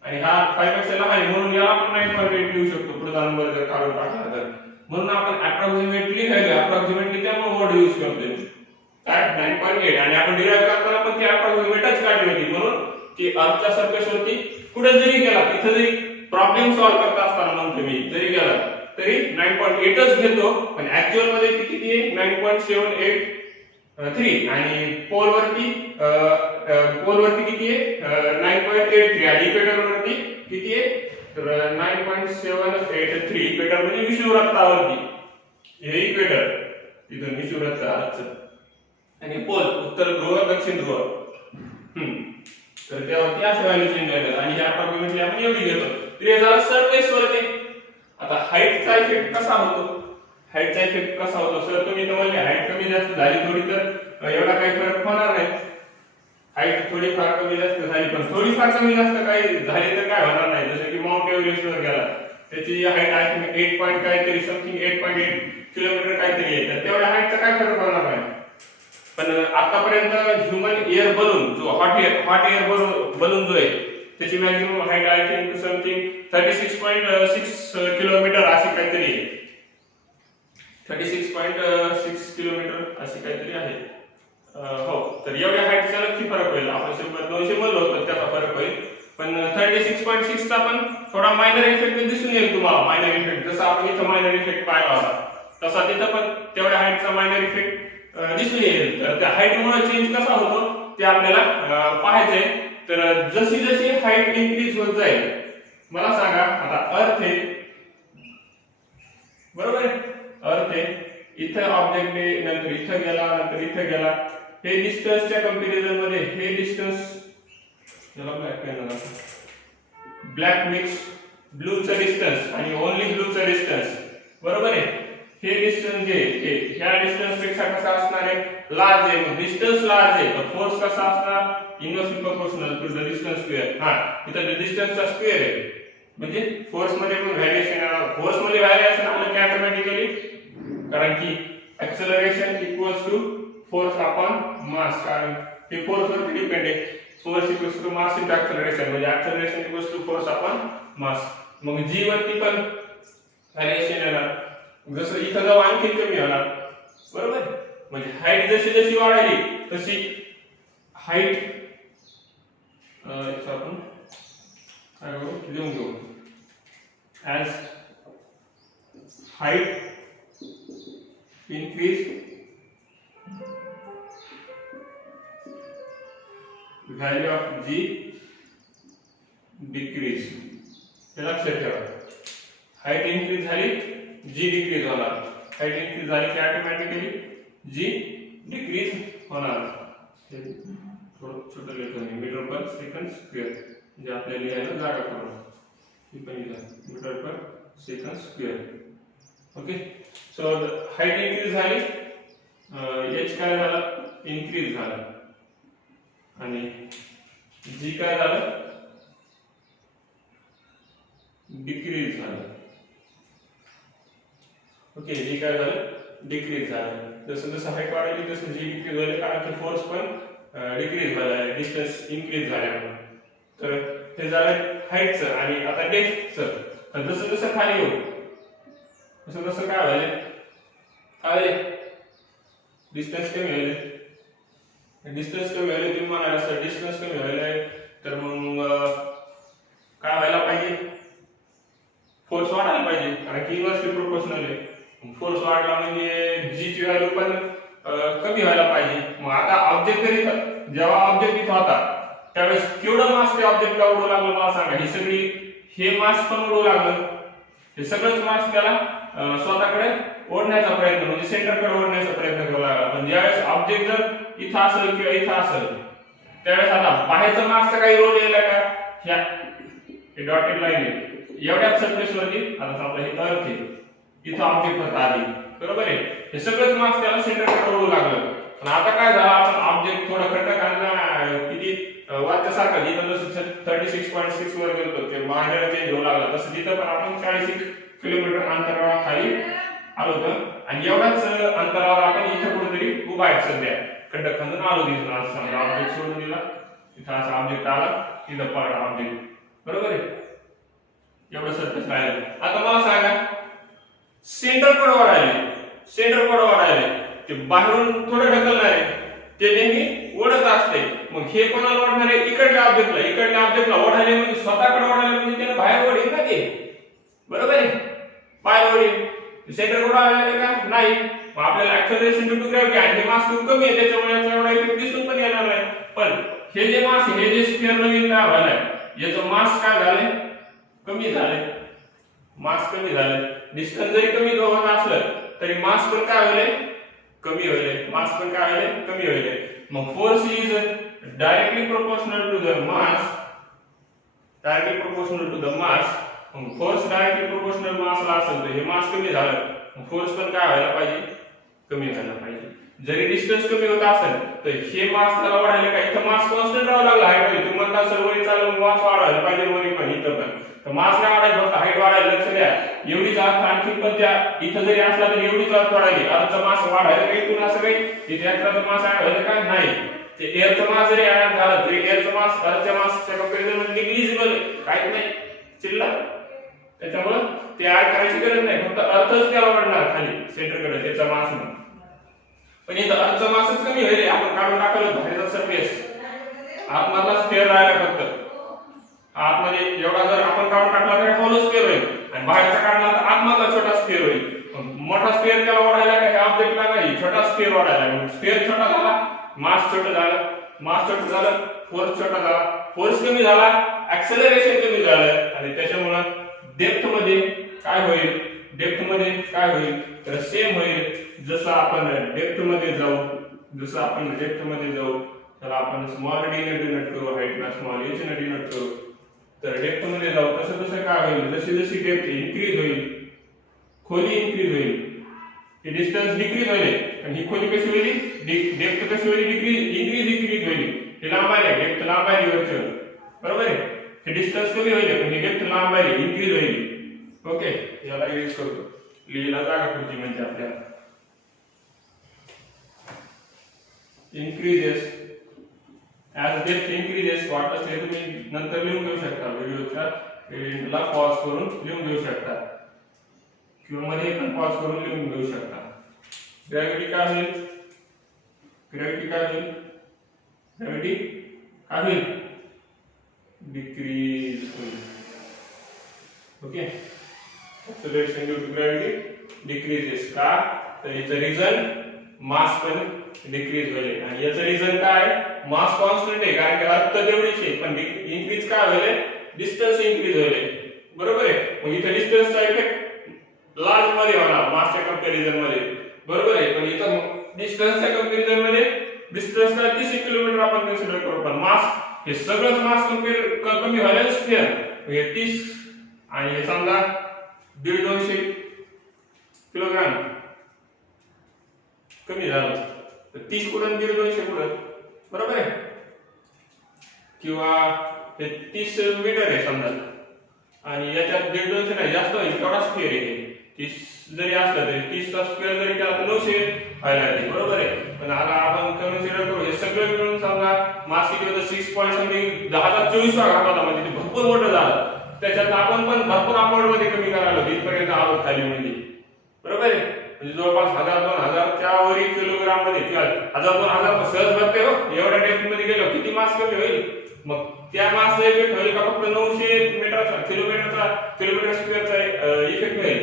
आणि हा 5 पेक्षा लहान आहे म्हणून याला आपण 9.8 लिहू शकतो पुढचा नंबर जर काढून टाकला तर. म्हणून आपण अप्रॉक्सिमेटली व्हॅल्यू अप्रॉक्सिमेटली त्यामुळे वर्ड यूज करतोय काय 9.8 आणि आपण डिराइव्ह करताना पण ती अप्रॉक्सिमेटच काढली होती म्हणून की अर्थच्या सरफेस वरती कुठे जरी गेला तिथे जरी प्रॉब्लेम सॉल्व्ह करता असताना म्हणतो मी जरी गेला तरी 9.8च घेतो पण ऍक्च्युअल मध्ये ती किती आहे 9.783 आणि पोल वरती किती आहे 9.83 आणि इक्वेटर वरती किती आहे तर 9.783 इक्वेटर म्हणजे विषुववृत्तावरती हे इक्वेटर इथून विषुववृत्त आजचं आणि पोल उत्तर ध्रुव दक्षिण ध्रुव तर त्यावरती अशा व्हॅल्यू चेंज होतात आणि ह्या अप्रॉक्सिमेटली आपण एवढी घेतो. तर हे झालं सरफेस वरती. आता हाईटचा इफेक्ट कसा होतो सर तुम्ही तर म्हणले हाईट कमी जास्त झाली थोडी तर एवढा काही फरक होणार नाही. हाईट थोडी फार कमी जास्त झाली पण थोडी फार कमी जास्त काही झाली तर काय होणार नाही. जसं की माउंट एव्हरेस्ट वर गेला त्याची हाईट आहे 8 पॉइंट काहीतरी समथिंग 8.8 किलोमीटर काहीतरी आहे तर तेवढ्या हाईटचा काय फरक होणार नाही. पण आतापर्यंत ह्युमन एअर बलून जो हॉट एअर बलून जो आहे त्याची maximum height I think something 36.6 kilometre अशी काहीतरी आहे 36.6 किलोमीटर अशी काहीतरी आहे. हो तर एवढ्या हाईटचा नक्की फरक होईल. आपण 100-200 म्हणलो होतो त्याचा फरक होईल पण 36.6 चा पण थोडा मायनर इफेक्ट दिसून येईल तुम्हाला. मायनर इफेक्ट जसा आपण इथं मायनर इफेक्ट पाहिला होता तसा तिथं पण तेवढ्या हाईटचा मायनर इफेक्ट दिसून येईल. तर त्या हाईट मुळे चेंज कसा होतो ते आपल्याला पाहायचंय. तर जशी जशी हाईट इन्क्रीज होत जाईल मला सांगा आता अर्थ आहे बरोबर आहे अर्थ आहे इथं ऑब्जेक्ट आहे नंतर इथं गेला हे डिस्टन्सच्या कंपॅरिझन मध्ये हे डिस्टन्स याला ब्लॅक मिक्स ब्लूचा डिस्टन्स आणि ओनली ब्लूचा डिस्टन्स बरोबर आहे. हे डिस्टन्स जे ह्या डिस्टन्स पेक्षा कसा असणार आहे लार्ज आहे. मग डिस्टन्स लार्ज आहे तर फोर्स कसा असणार inversely proportional to the distance square. इथं डिस्टन्सचा स्क्वेअर आहे म्हणजे फोर्स मध्ये पण व्हॅरिएशन फोर्स मध्ये व्हॅरिएशन आलं की ऑटोमॅटिकली कारण की acceleration equals to force upon mass कारण हे फोर्स वरती डिपेंड आहे. Force equals to mass into acceleration म्हणजे acceleration equals to force upon mass. मग जी वरती पण व्हॅरिएशन येणार जसं इथं जाऊ आणखी कमी होणार बरोबर म्हणजे हाईट जशी जशी वाढली तशी हाईट आपण काय लिहून घेऊ as height increase value of g decrease हे लक्षात ठेवा. हाईट इन्क्रीज झाली जी डिक्रीज होणार हाईट इन्क्रीज झाली की ऑटोमॅटिकली जी डिक्रीज होणार. थोडं छोटं लिहितो मी मीटर पर सेकंड स्क्वेअर जे आपल्याला लिहायला जागा करून metre per second square. Okay. So height increase झाली, एच काय झालं, इन्क्रीज झालं, आणि जी काय झालं, डिक्रीज झालं. ओके, जी काय झालं, डिक्रीज झालं. जसं जसं हाईट वाढली तसं जी डिक्रीज झाली, कारण की फोर्स पण डिक्रीज झाला आहे, डिस्टन्स इन्क्रीज झाल्यामुळे. तर हे झालं हाईटचं. आणि आता डेप्थचं. जसं जसं खाली येऊ तसं तसं काय व्हायला, डिस्टन्स कमी व्हायला. डिस्टन्स कमी व्हायला तुम्ही म्हणाल सर डिस्टन्स कमी व्हायला, तर मग काय व्हायला पाहिजे, फोर्स वाढायला पाहिजे, कारण की इन्व्हर्सली प्रोपोर्शनल आहे. फोर्स वाढला म्हणजे जी ची व्हॅल्यू पण कमी व्हायला पाहिजे. मग आता ऑब्जेक्ट जरी जेव्हा ऑब्जेक्ट इथं होता त्यावेळेस केवढं मास त्या ऑब्जेक्टला उडू लागलं मला सांगा. ही सगळी हे मास पण उडू लागलं, हे सगळंच मास त्याला स्वतःकडे ओढण्याचा प्रयत्न, म्हणजे सेंटरकडे ओढण्याचा प्रयत्न करावा लागला. पण ज्यावेळेस ऑब्जेक्ट जर इथं असेल किंवा इथं असेल त्यावेळेस आता बाहेरचा मासचा काही रोल यायला का, ह्या हे डॉटेड लाईन आहे एवढ्याच सरफेसवरती. आता समजा हे अर्थ आहे, इथं ऑब्जेक्ट होता आधी, बरोबर आहे, हे सगळंच मास त्याला सेंटरकडे ओढू लागलं. पण आता काय झालं, आपण ऑब्जेक्ट थोडं खड्डा काढला, किती वरच्या सारखं जिथं जसं 36.6 वर गेलो ते मायनर चेंज होऊ लागला, तसं तिथं पण आपण 40 किलोमीटर अंतराखाली आलो होतं. आणि एवढ्याच अंतरावर आपण इथं कुठेतरी उभा आहे सध्या, खड्डा खांदून आलो तिथून. असं समजा ऑब्जेक्ट सोडून दिला, इथं असा ऑब्जेक्ट आला, तिथं पडला ऑब्जेक्ट, बरोबर आहे, एवढं सरफेस राहिलं. आता मला सांगा, सेंटरकडे वाढायले, ते बाहेरून थोडं ढकलणार आहे, ते नेहमी ओढत असते. मग हे कोणाला ओढणार आहे, इकडल्या ऑब्जेक्टला ओढायले, म्हणजे स्वतःकडे ओढायले, म्हणजे त्याला बाहेर ओढेल ना ते, बरोबर आहे, बाहेर ओढेल. सेंटरकडे आलेले का नाही. मग आपल्याला ऍक्सेलरेशन ड्यू टू ग्रॅव्हिटी आणि हे मास खूप कमी आहे, त्याच्यामुळे याचा एवढा इफेक्ट दिसून पण येणार नाही. पण हे जे मास, हे जे स्फिअर नवीन तयार व्हायलाय, याचं मास काय झालंय, कमी झालंय, मास कमी झालंय. डिस्टन्स जरी कमी होत असलं तरी मास पण काय होईल, कमी होईल, मास पण काय होईल, कमी होईल. मग force is directly proportional to the mass, force directly proportional मासला असेल तर हे मास कमी झालं, फोर्स पण काय व्हायला पाहिजे, कमी व्हायला पाहिजे. जरी डिस्टन्स कमी होत असेल तर हे मास त्याला वाढायला काय, इथं मास कॉन्स्टंट राहावं लागला हाईट मध्ये. तुम्ही म्हणता सर वरी चालून मास वाढवायला पाहिजे, वरी पण इथं पण, तर मास काय वाढायला, फक्त हाईट वाढायला. लक्ष द्या, एवढीच अर्थ आणखी पण त्या इथं जरी असला तरी एवढीच अर्थ वाढायली. अर्थचा मास वाढायला काही इथून असं काही इथे अर्थाचा मास वाढायला काय नाही. ते एअरचा मास जरी ऍड झाला तरी एअरचा मास अर्थच्या मासच्या कंपॅरिझन मध्ये निग्लिजिबल आहे, काहीच नाही चिल्लर. त्याच्यामुळे ते ऍड करायची गरज नाही, फक्त अर्थच त्याला वाढणार खाली सेंटरकडे त्याचा मास म्हणून. पण इथं अर्थचा मासच कमी होईल, आपण काढून टाकलं बाहेरचा सरफेस, आतमधला स्फिअर राहिला फक्त. आतमध्ये एवढा जर आपण काढून टाकला तर हॉलो स्फिअर होईल, आणि बाहेरचा काढला तर आतमधला छोटा स्फिअर होईल. मोठा स्फिअर त्याला वाढायला काय, ऑब्जेक्टला नाही, छोटा स्फिअर वाढायला. स्फिअर छोटा झाला, मास छोटा झालं, फोर्स छोटा झाला, फोर्स कमी झाला, ऍक्सेलरेशन कमी झालं, आणि त्याच्यामुळे डेप्थ मध्ये काय होईल, तर सेम होईल. जसं आपण डेप्थ मध्ये जाऊ, तर आपण स्मॉल डी ने डिनोट करू, हाईटला स्मॉल एच ने डिनोट करू. तर डेप्थ मध्ये जाऊ तसं तसं काय होईल, जशी जशी डेप्थ इन्क्रीज होईल, खोली इन्क्रीज होईल, ही डिस्टन्स डिक्रीज होईल, आणि ही खोली कशी होईल, डेप्थ कशी होईल, डिक्रीज होईल. हे लांब आहे, डेप्थ लांब आहे वरची, बरोबर आहे, हे डिस्टन्स कमी होईल, पण ही डेप्थ लांब आहे, इन्क्रीज होईल. ओके, याला यूज करतो, लिहिला जागा पुढची म्हणजे आपल्याला increases as depth increases. what असते तुम्ही नंतर लिहून घेऊ शकता, व्हिडिओच्या एंडला पॉज करून लिहून घेऊ शकता, किंवा मध्ये पण पॉज करून लिहून घेऊ शकता. ग्रॅव्हिटी काय होईल, डिक्रीज होईल. Okay, acceleration due to gravity decreases. का, तर याचं रिझन मास पण डिक्रीज होईल, आणि याचं रिझन काय, मास कॉन्स्टंट आहे, कारण की अर्थ तेवढीच आहे, पण इन्क्रीज काय होईल, डिस्टन्स इन्क्रीज होईल, बरोबर आहे. मग इथे डिस्टन्सचा इफेक्ट लार्ज मध्ये होणार मासच्या कंपॅरिझन मध्ये, बरोबर आहे. पण इथं डिस्टन्सच्या कंपॅरिझन मध्ये डिस्टन्स काय 30 किलोमीटर आपण कन्सिडर करू, पण मास हे सगळंच मास कमी व्हायला स्फिअर हे 30 आणि हे समजा 150 किलोग्राम कमी झालं तर 30 कुठून 150 कुठून, बरोबर आहे, किंवा हे 30 मीटर आहे समजा आणि याच्यात 150 नाही जास्त होईल तेवढा स्क्वेअर आहे. 30 जरी असलं तरी 30 चा स्क्वेअर जरी केला तर 900 व्हायला लागेल, बरोबर आहे. पण आता आपण कन्सिडर करू हे सगळं मिळून समजा मास किती होतं 6 पॉइंट समथिंग 1024 वा घात होता, म्हणजे ते भरपूर मोठं झालं. त्याच्यात आपण पण भरपूर अमाऊंट मध्ये कमी करायला होतो इथपर्यंत आलो खाली म्हणजे, बरोबर आहे. म्हणजे जवळपास 1000-2000 च्या वरी किलोग्राम मध्ये किंवा 1000-2000 सहज भरते हो. एवढ्या डेप्थ मध्ये गेलो किती मास कमी होईल. मग त्या मासचा इफेक्ट होईल का फक्त 900 मीटरचा किलोमीटर स्क्वेअरचा इफेक्ट होईल.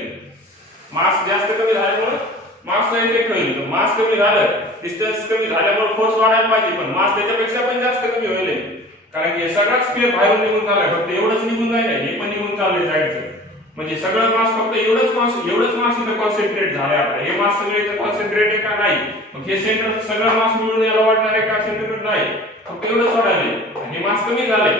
मास जास्त कमी झाल्यामुळे मासचा इफेक्ट होईल. मास कमी झालं, डिस्टन्स कमी झाल्यामुळे फोर्स वाढायला पाहिजे, पण मास त्याच्यापेक्षा पण जास्त कमी होईल. कारण की सगळाच स्क्वेअर बाहेरून निघून चाललाय, फक्त एवढंच निघून जाईल, हे पण निघून चाललंय साईडचं. म्हणजे सगळं मास फक्त एवढंच मास इथं कॉन्सन्ट्रेट झालंय आपलं. हे मास सगळे इथं कॉन्सन्ट्रेट आहे का नाही, मग हे सेंटर सगळं मास मिळून याला वाढणार आहे का सेंटर नाही, फक्त एवढंच वाढायलंय. हे मास कमी झालंय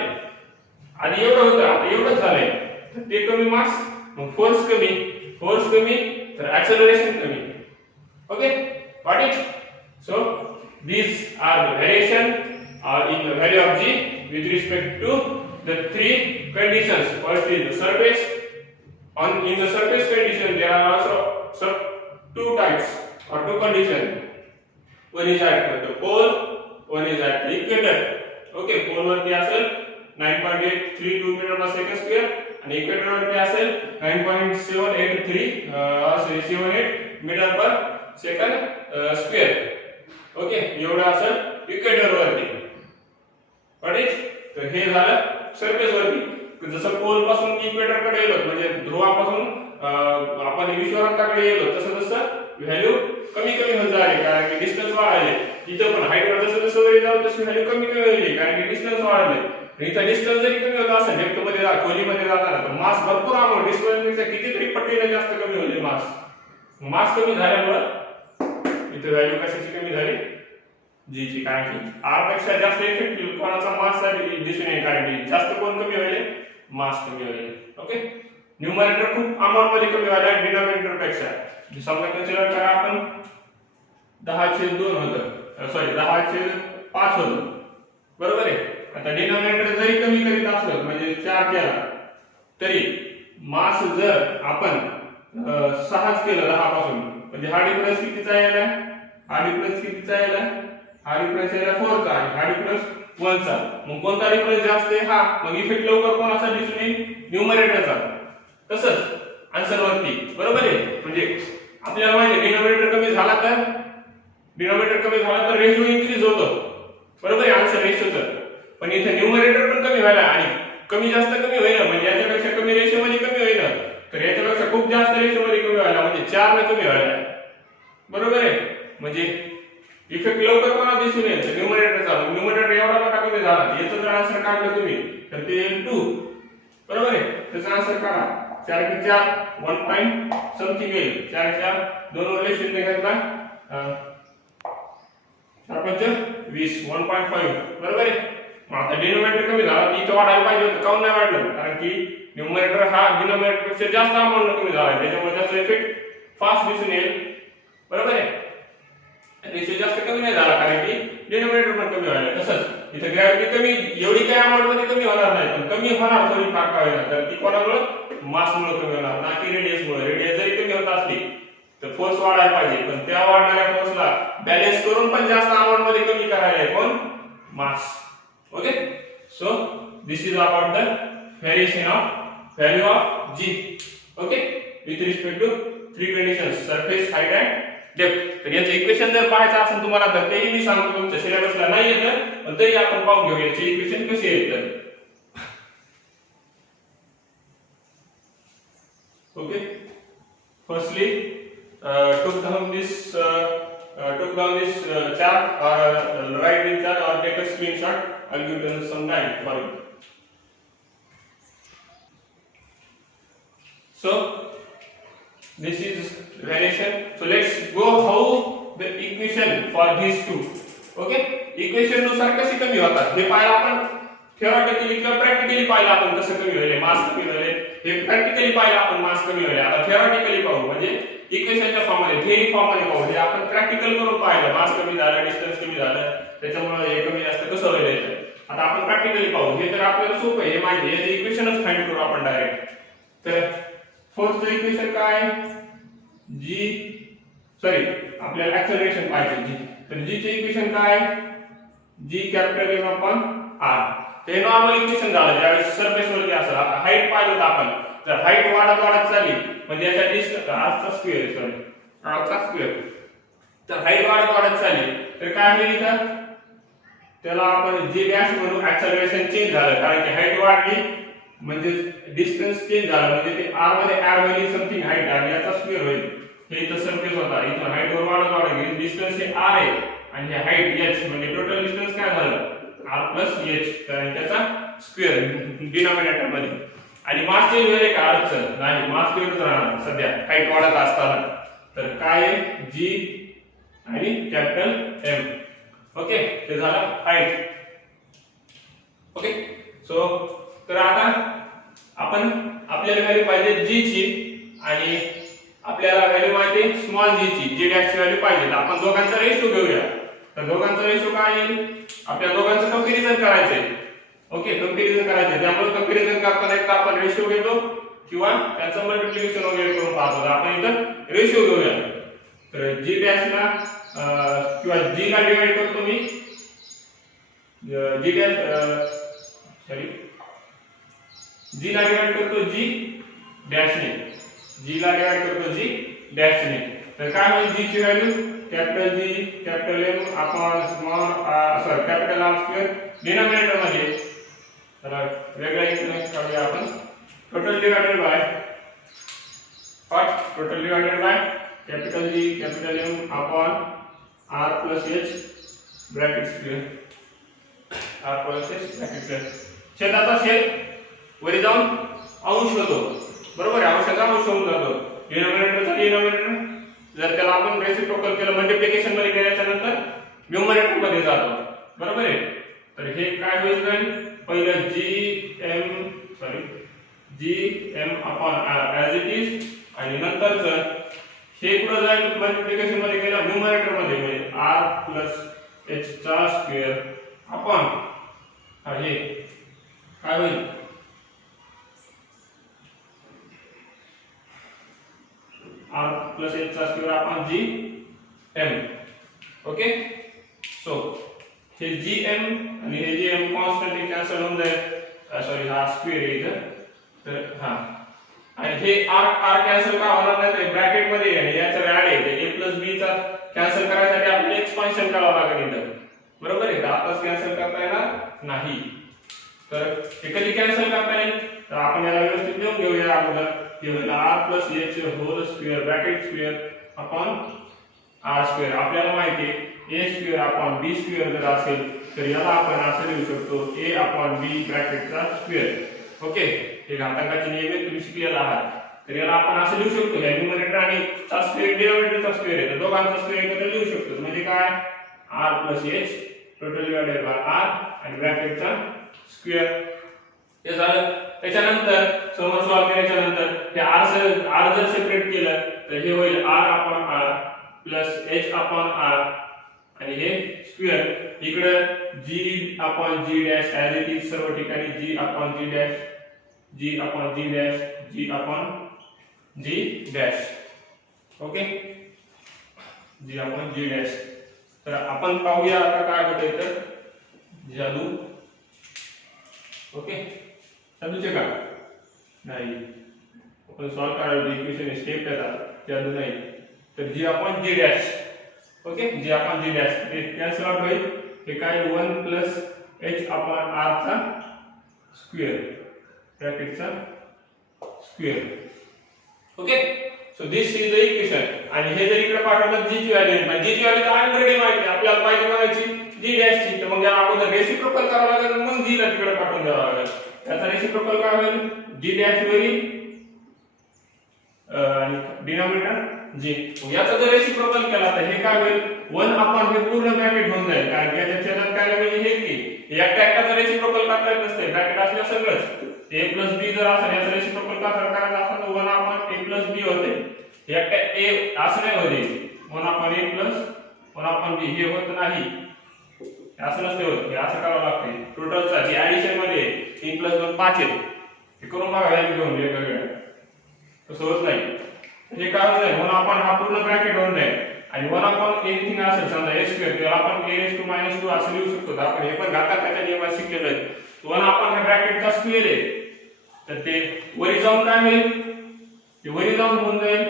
आणि एवढं होतं आता एवढंच झालंय, तर ते कमी मास, मग फोर्स कमी तर ऍक्सेलरेशन कमी. Okay, got it. So these are the variation in the value of g with respect to the three conditions. First is the surface. In the surface condition there are also two types or two conditions. One is at the pole, one is at the equator. Okay, pole वरती असेल 9.832 metre per second square आणि equator वरती असेल 9.783 metre per second square. Okay, एवढं असेल equator वरती. तर हे झालं सरफेस वरती. जसं पोल पासून इक्वेटर कडे गेलो म्हणजे ध्रुवापासून आपण विषुववृत्ताकडे गेलो तसं तसं व्हॅल्यू कमी होत जाईल, कारण की डिस्टन्स वाढले. इथं पण हाईटवर जसं वरी जाऊ तशी व्हॅल्यू कमी होईल, कारण की डिस्टन्स वाढले. इथं डिस्टन्स जरी कमी होत असेल डेप्थ मध्ये खोलीमध्ये जाताना तर मास भरपूर अमाऊंट डिस्टन्सपेक्षा कितीतरी पटीने जास्त कमी होईल मास कमी झाल्यामुळे इथे व्हॅल्यू कशाची कमी झाली, जी ची. कारण की आर पेक्षा जास्त इफेक्टिव्ह कोणाचा मास दिसून येईल, कारण की जास्त कोण कमी होईल, मास कमी होईल. ओके, न्यूमरेटर खूप अमाऊंट मध्ये कमी व्हायला डिनॉमिनेटर पेक्षा. समजा कन्सिडर करा आपण 10/2 होतं, सॉरी 10/5 होतं, बरोबर आहे. आता डिनॉमिनेटर जरी कमी करीत असलो म्हणजे 4 केला तरी मास जर आपण 6 केलं 10 पासून, म्हणजे हा डिफरन्स कितीचा यायला, हा डिफरन्स 4 चा आणि हा डिफरन्स 1 चा. मग कोणता डिफरन्स जास्त आहे, हा. मग इफेक्ट लवकर कोणाचा दिसून येईल, न्यूमरेटरचा. तसंच आन्सर वरती, बरोबर आहे. म्हणजे आपल्याला माहिती आहे डिनॉमिनेटर कमी झाला तर रेशो इन्क्रीज होतो, बरोबर आहे, आन्सर रेशोचं. पण इथे न्यूमरेटर पण कमी व्हायला आणि कमी जास्त कमी होईना, म्हणजे याच्यापेक्षा कमी रेशो मध्ये कमी होईना तर याच्यापेक्षा खूप जास्त रेशो मध्ये कमी व्हायला, म्हणजे 4 ने कमी व्हायला, बरोबर आहे. म्हणजे इफेक्ट लवकर कोणा दिसून येईल, न्यूमरेटरचा. न्यूमरेटर एवढा मोठा कमी झाला, याचं जर आन्सर काढलं तुम्ही तर ते येईल 2, बरोबर आहे. त्याचा आन्सर काढा. 4 × 4 1 पॉइंट समथिंग येईल. 4 × 4 2 वरले 0 घेतला 4×5 20 1.5, बरोबर आहे. आता डिनॉमिनेटर कमी झाला, इथं वाढायला पाहिजे होतं, काऊन नाही वाढलं, कारण की न्यूमरेटर हा डिनॉमिनेटर पेक्षा जास्त अमाऊंट कमी झाला, त्याच्यामुळे त्याचा इफेक्ट फास्ट दिसून येईल, बरोबर आहे. रेशो जास्त कमी नाही झाला, कारण की डिनॉमिनेटर पण कमी व्हायला. तसंच इथे ग्रॅव्हिटी कमी एवढी काही अमाऊंट मध्ये कमी होणार नाही, पण कमी होणार थोडी फार का होईना, तर ती कोणामुळे, मासमुळे कमी होणार, ना की रेडियसमुळे. रेडियस जरी कमी होत असली तर फोर्स वाढायला पाहिजे, पण त्या वाढणाऱ्या फोर्सला बॅलन्स करून पण जास्त अमाऊंट मध्ये कमी करायला आहे कोण, mass. Okay, so this is about the variation of value of G. Okay, with respect to 3 conditions, surface, height and depth. तर याचं इक्वेशन जर पाहायचं असेल तुम्हाला तर तेही मी सांगतो, तुमच्या सिलेबसला नाही येतं पण तरी आपण पाहून घेऊ याचे इक्वेशन कसे येतात. Okay, firstly took down this chart or write in chart or take a screenshot. I'll give you some time for it. So this is variation. So let's go how the equation for these two. Okay, equation नुसार कशी कमी होतात हे पाहिलं आपण. Theoretically किंवा practically पाहिलं आपण कसं कमी होईल, मास कमी होईल. हे प्रॅक्टिकली पाहिलं आपण मास कमी होईल. आता थिओरिटिकली पाहू म्हणजे इक्वेशनच्या फॉर्म मध्ये, थेरी फॉर्म मध्ये पाहू. हे आपण प्रॅक्टिकल करून पाहिलं, मास कमी झालं, डिस्टन्स कमी झालं, त्याच्यामुळे हे कमी जास्त कसं होईल. आता आपण प्रॅक्टिकली पाहू. हे तर आपल्याला सोपं आहे, हे माहिती आहे. हे इक्वेशनच फाइंड करू आपण डायरेक्ट. तर फोर्सचं इक्वेशन काय आहे? आपल्याला ऍक्सेलरेशन पाहिजे जी. तर जी चे इक्वेशन काय आहे? जी कॅपिटल एम अपॉन आर. ते नॉर्मल इक्वेशन झालं ज्यावेळेस सरफेस वरती असेल. आता हाईट पाहिलं तर आपण जर हाईट वाढत चालली म्हणजे याच्या डिस्टन्स आरचा स्क्वेअर तर हाईट वाढत चालली तर काय होईल इथं? त्याला आपण जी डॅश म्हणू. ऍक्सेलरेशन चेंज झालं कारण की हाईट वाढली म्हणजे डिस्टन्स चेंज झाला म्हणजे ते आर मध्ये ऍड होईल समथिंग हाईट आणि याचा स्क्वेअर होईल. हे इथं सरफेस होता, इथून हाईट वर वाढत गेली. डिस्टन्स हे आर आहे आणि हे हाईट एच म्हणजे टोटल डिस्टन्स काय झालं? R plus H. तर त्याचा स्क्वेअर डिनॉमिनेटर मध्ये. आणि मास चेंज होईल का? अडचण नाही, मास चेंज राहणार सध्या हाईट वाढत असताना. तर काय आहे? जी आणि कॅपिटल एम. ओके, ते झालं हाईट. ओके, सो तर आता आपण आपल्याला व्हॅल्यू पाहिजे जी ची आणि आपल्याला व्हॅल्यू माहिती स्मॉल जी ची. जी डॅश ची व्हॅल्यू पाहिजे. तर आपण दोघांचा रेशो घेऊया. तर दोघांचा रेशो काय येईल? आपल्या दोघांचं कंपॅरिझन करायचंय. ओके, कंपॅरिझन करायचंय. त्यामुळे कंपॅरिझन करताना एकदा आपण रेशो घेतो किंवा त्याचं मल्टिप्लिकेशन वगैरे करून पाहतो. तर आपण इथं रेशो घेऊया. तर जी डॅश ला किंवा जी ला डिवाइड करतो मी जी ला डिवाइड करतो जी डॅश ने. जी ला डिवाइड करतो जी डॅश ने. तर काय होईल? जी ची value capital G capital M upon small capital R square denominator मध्ये. तर वेगळा इक्वेशन काढूया आपण. Total divided by capital G capital M upon R plus H bracket square. R plus H bracket square. छेदाचा छेद वरी जाऊन अंश होतो. बरोबर आहे, अंशाचा अंश होऊन जातो. डिनॉमिनेटरचा डिनॉमिनेटर जर त्याला आपण रेसिप्रोकल केलं मल्टिप्लिकेशन मध्ये केल्याच्या नंतर न्यूमरेटर मध्ये जातो. बरोबर आहे. तर हे काय होईल? पहिलं G M upon R as it is आणि नंतरचं हे कुठं जाईल? मल्टिप्लिकेशन मध्ये केलं न्यूमरेटर मध्ये म्हणजे आर प्लस एच चा स्क्वेअर अपॉन हे काय होईल? आर प्लस एच चा square upon G M. Okay, so हे जी एम आणि हे जी एम कॉन्स्टंट कॅन्सल होऊन जाईल. सॉरी, हा स्क्वेअर आहे इथं. तर हा आणि हे आर कॅन्सल का होणार नाही? ते ब्रॅकेट मध्ये आहे आणि याचा ऍड आहे. ते a प्लस b चा कॅन्सल करायसाठी आपल्याला एक्सपान्शन करावं लागेल इथं. बरोबर आहे. आताच कॅन्सल करता येणार नाही. तर हे कधी कॅन्सल करता येईल? तर आपण याला व्यवस्थित लिहून घेऊया अगोदर. हे होईल R plus H whole square bracket square upon R square. आपल्याला माहिती आहे a square upon b square जर असेल तर याला आपण असं लिहू शकतो a अपॉन b ब्रॅकेटचा स्क्वेअर. ओके, हे घातांकाचे नियम तुम्ही शिकलेला आहात. तर याला आपण असं लिहू शकतो. या न्यूमरेटर आणि चा स्क्वेअर डिनॉमिनेटरचा स्क्वेअर आहे. तर दोघांचा स्क्वेअर एकत्र लिहू शकतो. म्हणजे काय? r plus h total divided bye r आणि ब्रॅकेटचा स्क्वेअर. हे झालं. त्याच्यानंतर समोर सॉल्व केल्याच्या नंतर हे r जर सेपरेट केलं तर हे होईल r upon r plus h upon r आणि हे स्क्वेअर. इकडे g upon g dash as it is सर्व ठिकाणी g upon g dash g upon g dash g upon g dash. Okay, g upon g dash. तर आपण पाहूया आता काय होतंय. तर जादू. ओके, जादूचे का नाही आपण सॉल्व करायला इक्वेशन स्टेप येतात जादू नाही. तर g upon g dash. Okay, g upon g dash हे कॅन्सल आउट होईल. हे काय 1 प्लस h अपॉन r चा स्क्वेअर ब्रॅकेटचा square. Okay, so this is the equation. आणि हे जर इकडे पाठवलं g ची व्हॅल्यू म्हणजे g ची व्हॅल्यू तर ऑलरेडी माहिती आहे आपल्याला. पाहिजे करायची g डॅश ची. तर मग अगोदर रेसिप्रोकल करावं लागेल मग g ला तिकडे पाठवून द्यावं लागेल. त्याचा रेसिप्रोकल काय होईल? g डॅश होईल आणि डिनॉमिनेटर जी. याचा जर रेसिप्रोकल केला तर हे काय होईल 1 अपॉन हे पूर्ण ब्रॅकेट होऊन जाईल कारण याच्या छेदात काय म्हणजे हे की एकटा रेसिप्रोकल करता येत नसते ब्रॅकेट असल्यावर सगळंच a प्लस b जर असेल याचा रेसिप्रोकल करायचा असेल तर 1 अपॉन a प्लस b होते. एकटा a असं नाही होते 1 upon a plus 1 upon b हे होत नाही असं नसते होत हे असं करावं लागते टोटलचा जी ऍडिशन मध्ये 3 प्लस 2 5 आहे हे करून बघा व्हॅल्यू घेऊन वेगवेगळ्या तसं होत नाही. हे काय होत नाही 1 अपॉन हा पूर्ण ब्रॅकेट होऊन जाईल आणि 1 अपॉन एनिथिंग असेल समजा a स्क्वेअर तर आपण a रेज टू मायनस 2 असं लिहू शकतो आपण हे पण घातांकाच्या नियमात शिकलेलं आहे. 1 अपॉन हा ब्रॅकेटचा स्क्वेअर आहे तर ते वरी जाऊन काय होईल ते वरी जाऊन होऊन जाईल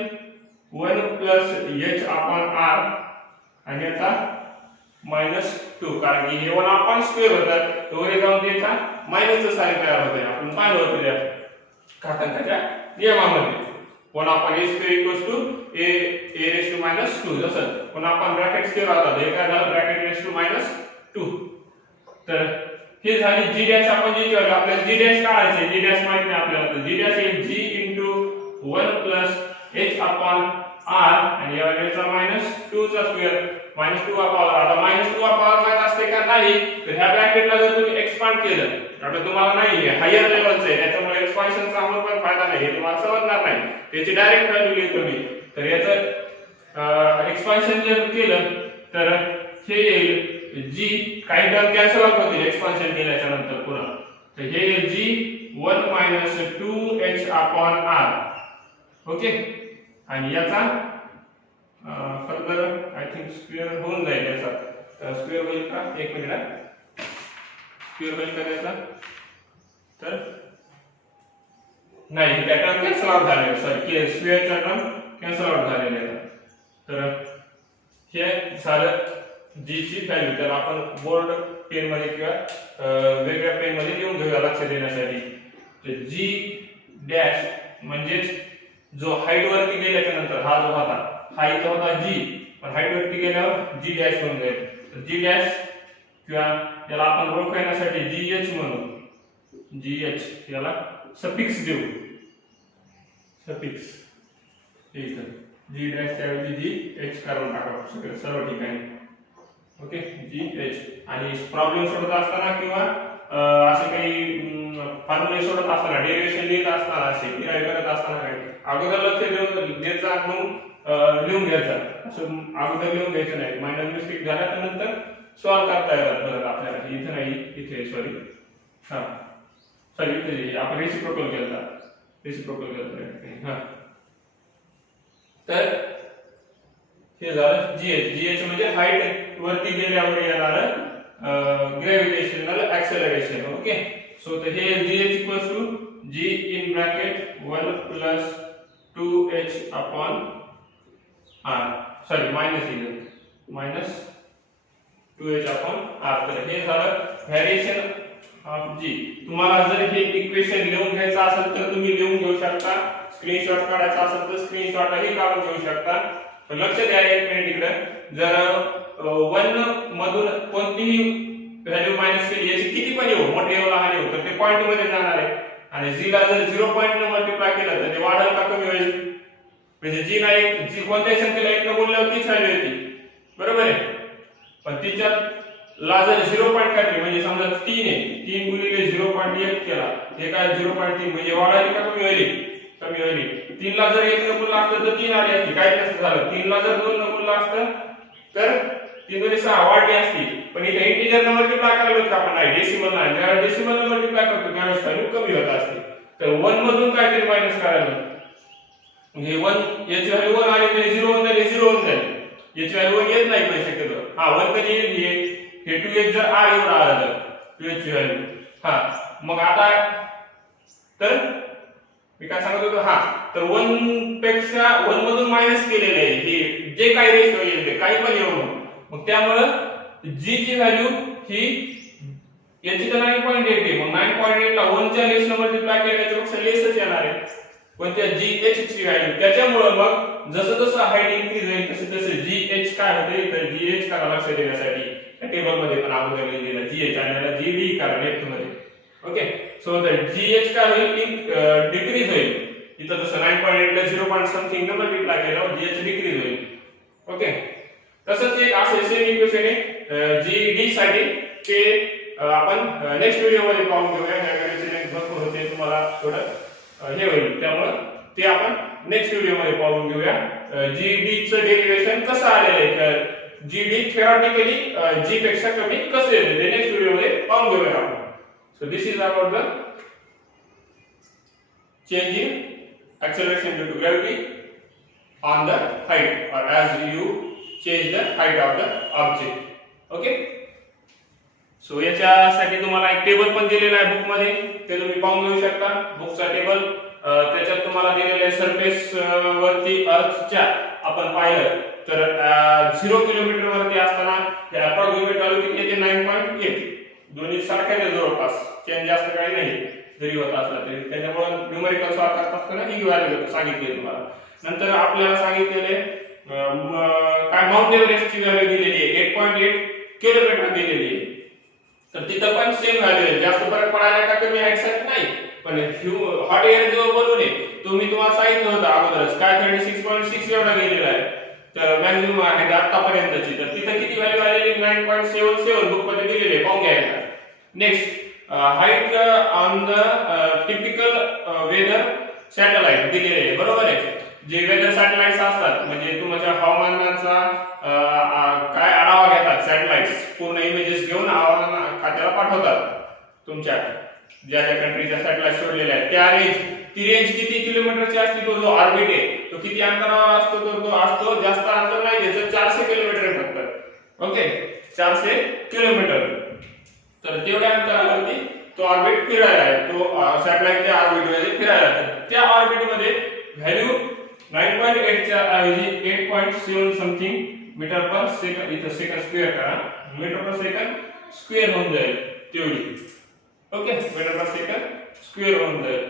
1 प्लस h अपॉन r आणि याचा -2 कारण की हे 1 अपॉन स्क्वेअर होतात तर वरी जाऊन त्याचा मायनसचं साइन तयार होते आपण पाहिलं होतं त्या घातांकाच्या नियमामध्ये 1 upon a square equals to a raised to minus 2 जसं 1 upon ब्रॅकेट स्क्वेअर होता हे काय झालं ब्रॅकेट रेस्ड टू -2 तर हे झाली g डॅश आपण जी ठेवलं आपल्याला g डॅश काढायचे g डॅश माहित नाही आपल्याला तर g डॅश हे g into 1 plus h upon r आणि या व्हॅल्यूचा -2 चा स्क्वेअर -2 वा पॉवर आता -2 वा पॉवर माहित असते का नाही तर ह्या ब्रॅकेटला जर तुम्ही एक्सपांड केलं आता तुम्हाला नाही हे हायर लेवलचं आहे त्याच्यामुळे एक्सपान्शनचा आम्हाला पण फायदा नाही हे तुम्हाला समजणार नाही त्याची डायरेक्ट व्हॅल्यू लिहितो मी तर याचं एक्सपान्शन जर केलं तर हे येईल g काही टर्म कॅन्सल आउट होतील एक्सपान्शन केल्याच्या नंतर पुन्हा तर हे येईल g 1 2h upon r okay आणि याचा फर्दर आय थिंक स्क्वेअर होऊन जाईल याचा तर स्क्वेअर होईल का एक मिनिट स्क्वेअर होईल का याचा तर नाही त्या टर्म कॅन्सल आउट झाले सॉरी स्क्वेअरचा टर्म कॅन्सल आउट झालेला आहे तर हे झालं जी ची व्हॅल्यू तर आपण बोर्ड पेन मध्ये किंवा वेगळ्या पेन मध्ये लिहून घेऊया लक्ष देण्यासाठी तर जी डॅश म्हणजे जो हाईट वरती गेल्याच्या नंतर हा जो होता हा इथं होता जी पण हाईट वरती गेल्यावर जी डॅश होऊन जाईल तर जी डॅश किंवा याला आपण ओळखण्यासाठी जी एच म्हणू जी एच याला सफिक्स देऊ सफिक्स इथं जी डॅश त्याऐवजी जी एच करून टाकावं सगळं सर्व ठिकाणी ओके जी एच आणि प्रॉब्लेम सोडत असताना किंवा असे काही फॉर्म्युले सोडत असताना डेरिव्हेशन लिहित असताना असे किंवा करत असताना काय अगोदर लक्ष देऊन द्यायचा मग लिहून घ्यायचा असं अगोदर लिहून घ्यायचं नाही मायनर मिस्टेक झाल्याच्या नंतर सॉल्व करता येतात परत आपल्याला इथे नाही इथे सॉरी हा सॉरी इथे आपण रेसिप्रोकल केलता हा तर हे झालं जीएच म्हणजे हाईट वरती गेल्यावर येणार ग्रॅव्हिटेशनल ऍक्सेलरेशन ओके सो तर हे GH equals to G in bracket 1 plus 2h upon r sorry minus 2h upon r तर हे झालं व्हेरिएशन ऑफ g तुम्हाला जर हे इक्वेशन लिहून घ्यायचं असेल तर तुम्ही लिहून घेऊ शकता स्क्रीनशॉट काढायचा असेल तर स्क्रीनशॉटही काढून घेऊ शकता पण लक्ष द्या एक मिनिट इकडे जर 1 मधून कोणतीही व्हॅल्यू मायनस केली याची किती पण येऊ मोठे येऊ लहान येऊ तर ते पॉइंट मध्ये जाणार आहे आणि g ला जर 0 पॉइंट ने मल्टिप्लाय केलं तर ते वाढेल का कमी होईल म्हणजे g ला एक g कोणत्याही संख्येला 1 ने गुणल्यावर तीच व्हॅल्यू येते बरोबर आहे पण तिच्यात ला जर 0 पॉइंट काढली म्हणजे समजा 3 आहे 3 गुणिले 0.1 केला हे काय 0.3 म्हणजे वाढेल का कमी होईल कमी होईल 3 ला जर 1 ने गुणलं असतं तर 3 आली असती काय कसं झालं 3 ला जर 2 ने गुणलं असतं तर 3 दुनी 6 वाढली असती पण इथे इंटिजर ने मल्टिप्लाय करायला होतं आपण नाही डेसिमल नाही जेव्हा डेसिमल ने मल्टिप्लाय करतो त्यावेळेस व्हॅल्यू कमी होत असते तर 1 मधून काहीतरी मायनस करायला म्हणजे 1 याची व्हॅल्यू 1 आली तर 0 होऊन जाईल 0 होऊन जाईल याची व्हॅल्यू 1 येत नाही पण शक्यतो हा 1 कधी येईल हे 2h जर r एवढा आला तर 2h ची व्हॅल्यू हा मग आता तर मी काय सांगत होतो हा तर 1 पेक्षा 1 मधून मायनस केलेले आहे हे जे काही रेशो येईल ते काही पण येऊ मग त्यामुळे g ची व्हॅल्यू ही याची तर 9.8 आहे मग 9.8 ला 1 च्या लेस ने मल्टिप्लाय केल्याच्या पेक्षा लेसच येणार आहे पण त्या gh ची व्हॅल्यू त्याच्यामुळे मग जसं जसं हाईट इन्क्रीज होईल तसे gh काय होते तर gh करा लक्ष देण्यासाठी त्या टेबल मध्ये पण अगोदर लिहिलेला gh आणि याला gd करा लेफ्ट मध्ये ओके सो द gh काय होईल डिक्रीज होईल इथं जसं 9.8 ला 0 पॉईंट समथिंग न मल्टिप्लाय केलं जी एच डिक्रीज होईल. ओके, तसंच एक असे सेम इक्वेशन आहे जी डी साठी, ते आपण नेक्स्ट व्हिडिओ मध्ये पाहून घेऊया. या व्हिडिओचे भरपूर होते, तुम्हाला थोडं हे होईल, त्यामुळे ते आपण नेक्स्ट व्हिडिओ मध्ये पाहून घेऊया. जी डी चं डेरिव्हेशन कसं आलेलं आहे, जी डी थेरॉटिकली जी पेक्षा कमी कसं येते ते नेक्स्ट व्हिडिओ मध्ये पाहून घेऊया आपण. So this is about the change in acceleration due to gravity on the height or as you change the height of the object. Okay, so याच्यासाठी तुम्हाला एक टेबल पण दिलेला आहे बुक मध्ये, ते तुम्ही पाहून घेऊ शकता. बुकचा टेबल त्याच्यात तुम्हाला दिलेले सरफेस वरती अर्थच्या आपण पाहिलं तर 0 किलोमीटर वरती असताना हे अप्रॉक्सिमेट व्हॅल्यू किती येते 9.8. दोन्ही सारख्याच आहे जवळपास, चेंज जास्त काही नाही जरी होत असला तरी. त्याच्यामुळे न्यूमेरिकल सॉल्व करत असताना ही व्हॅल्यू सांगितली तुम्हाला. नंतर आपल्याला सांगितलेले काय माउंट एव्हरेस्टची व्हॅल्यू दिलेली आहे 8.8 किलोमीटर दिलेली आहे. तर तिथं पण सेम व्हॅल्यू आहे, जास्त फरक पडायला का कमी आहे साठी नाही. पण हॉट एअर जो बलून आहे तो मी तुम्हाला सांगितलं होतं अगोदरच काय 36.6 एवढा गेलेला आहे, तर मॅक्सिमम आहे आतापर्यंतची. तर तिथं किती व्हॅल्यू आलेली 9.77 बुक मध्ये दिलेली आहे, पाहून घ्यायला. Next height on the typical weather satellite दिलेले आहे, बरोबर आहे. जे वेदर सॅटेलाइट्स असतात म्हणजे तुमच्या हवामानाचा काय आढावा घेतात सॅटेलाइट्स, पूर्ण इमेजेस घेऊन हवामान खात्याला पाठवतात. तुमच्या ज्या ज्या कंट्रीच्या सॅटेलाइट सोडलेल्या आहेत त्या ती रेंज किती किलोमीटरची असते, तो जो ऑर्बिट आहे तो किती अंतरावर असतो, तो असतो जास्त अंतर नाही त्याचं 400 किलोमीटर फक्त. Okay, 400 kilometre. तर तेवढ्या अंतरावरती तो ऑर्बिट फिरायला आहे, तो सॅटेलाइट त्या ऑर्बिट मध्ये फिरायला आहे. त्या ऑर्बिट मध्ये व्हॅल्यू 9.8 च्या ऐवजी 8.7 समथिंग मीटर पर सेकंड, इथं सेकंड स्क्वेअर करा, मीटर पर सेकंड स्क्वेअर होऊन जाईल तेवढी. Okay, metre per second square होऊन जाईल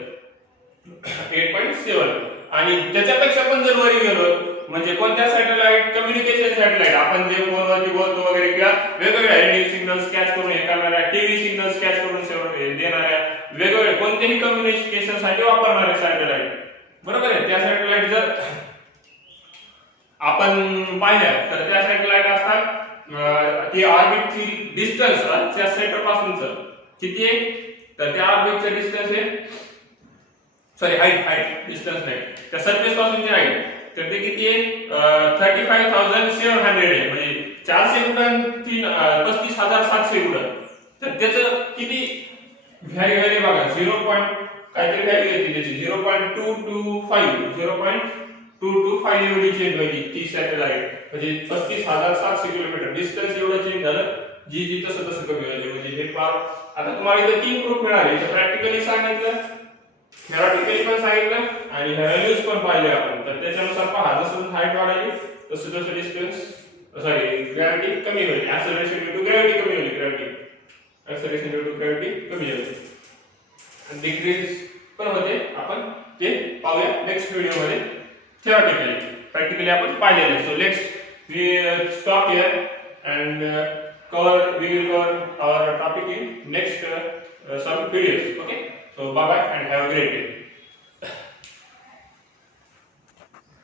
8.7. आणि त्याच्यापेक्षा पण जर वरी गेलो म्हणजे कोणत्या सॅटेलाइट, कम्युनिकेशन सॅटेलाइट आपण जे फोनवरती बोलतो वगैरे किंवा वेगवेगळ्या रेडिओ सिग्नल्स कॅच करून हे करणाऱ्या, टीव्ही सिग्नल्स कॅच करून देणाऱ्या वेगवेगळे कोणतेही कम्युनिकेशन साठी वापरणारे सॅटेलाइट, बरोबर आहे. त्या सॅटेलाइट जर आपण पाहिल्या तर त्या सॅटेलाइट असतात ती ऑर्बिटची डिस्टन्स त्या सेंटर पासूनच किती आहे, तर त्या ऑर्बिटचं डिस्टन्स आहे, सॉरी हाईट डिस्टन्स नाही, त्या सरफेस पासूनची हाईट, तर ते किती आहे 35,700 आहे, म्हणजे 400 गुणन 35,700 गुणन. तर त्याचं किती व्हॅल्यू आहे बघा, 0. काहीतरी व्हॅल्यू येते त्याची 0.225 एवढी चेंज व्हायची ती सॅटेलाइट, म्हणजे 35,700 किलोमीटर डिस्टन्स एवढं चेंज झालं. जी तसं तसं कमी व्हायचे. म्हणजे हे फार, आता तुम्हाला इथं 3 प्रूफ मिळाले, प्रॅक्टिकली सांगितलं, थेरॉटिकली पण सांगितलं आणि व्हॅल्यूज पण पाहिले आपण. तर त्याच्यानुसार पहा, जसं हाईट वाढाली तसं तसं डिस्टन्स ग्रॅव्हिटी कमी होईल, ऍक्सेलरेशन ड्यू टू ग्रॅव्हिटी कमी होईल, ऍक्सेलरेशन ड्यू टू ग्रॅव्हिटी कमी होईल, आणि डिक्रीज पण होते. आपण ते पाहूया नेक्स्ट व्हिडिओ मध्ये. थेरॉटिकली, प्रॅक्टिकली आपण पाहिलेलं आहे. So let's we stop here and we will cover our topic in next some videos. Okay, so bye bye and have a great day.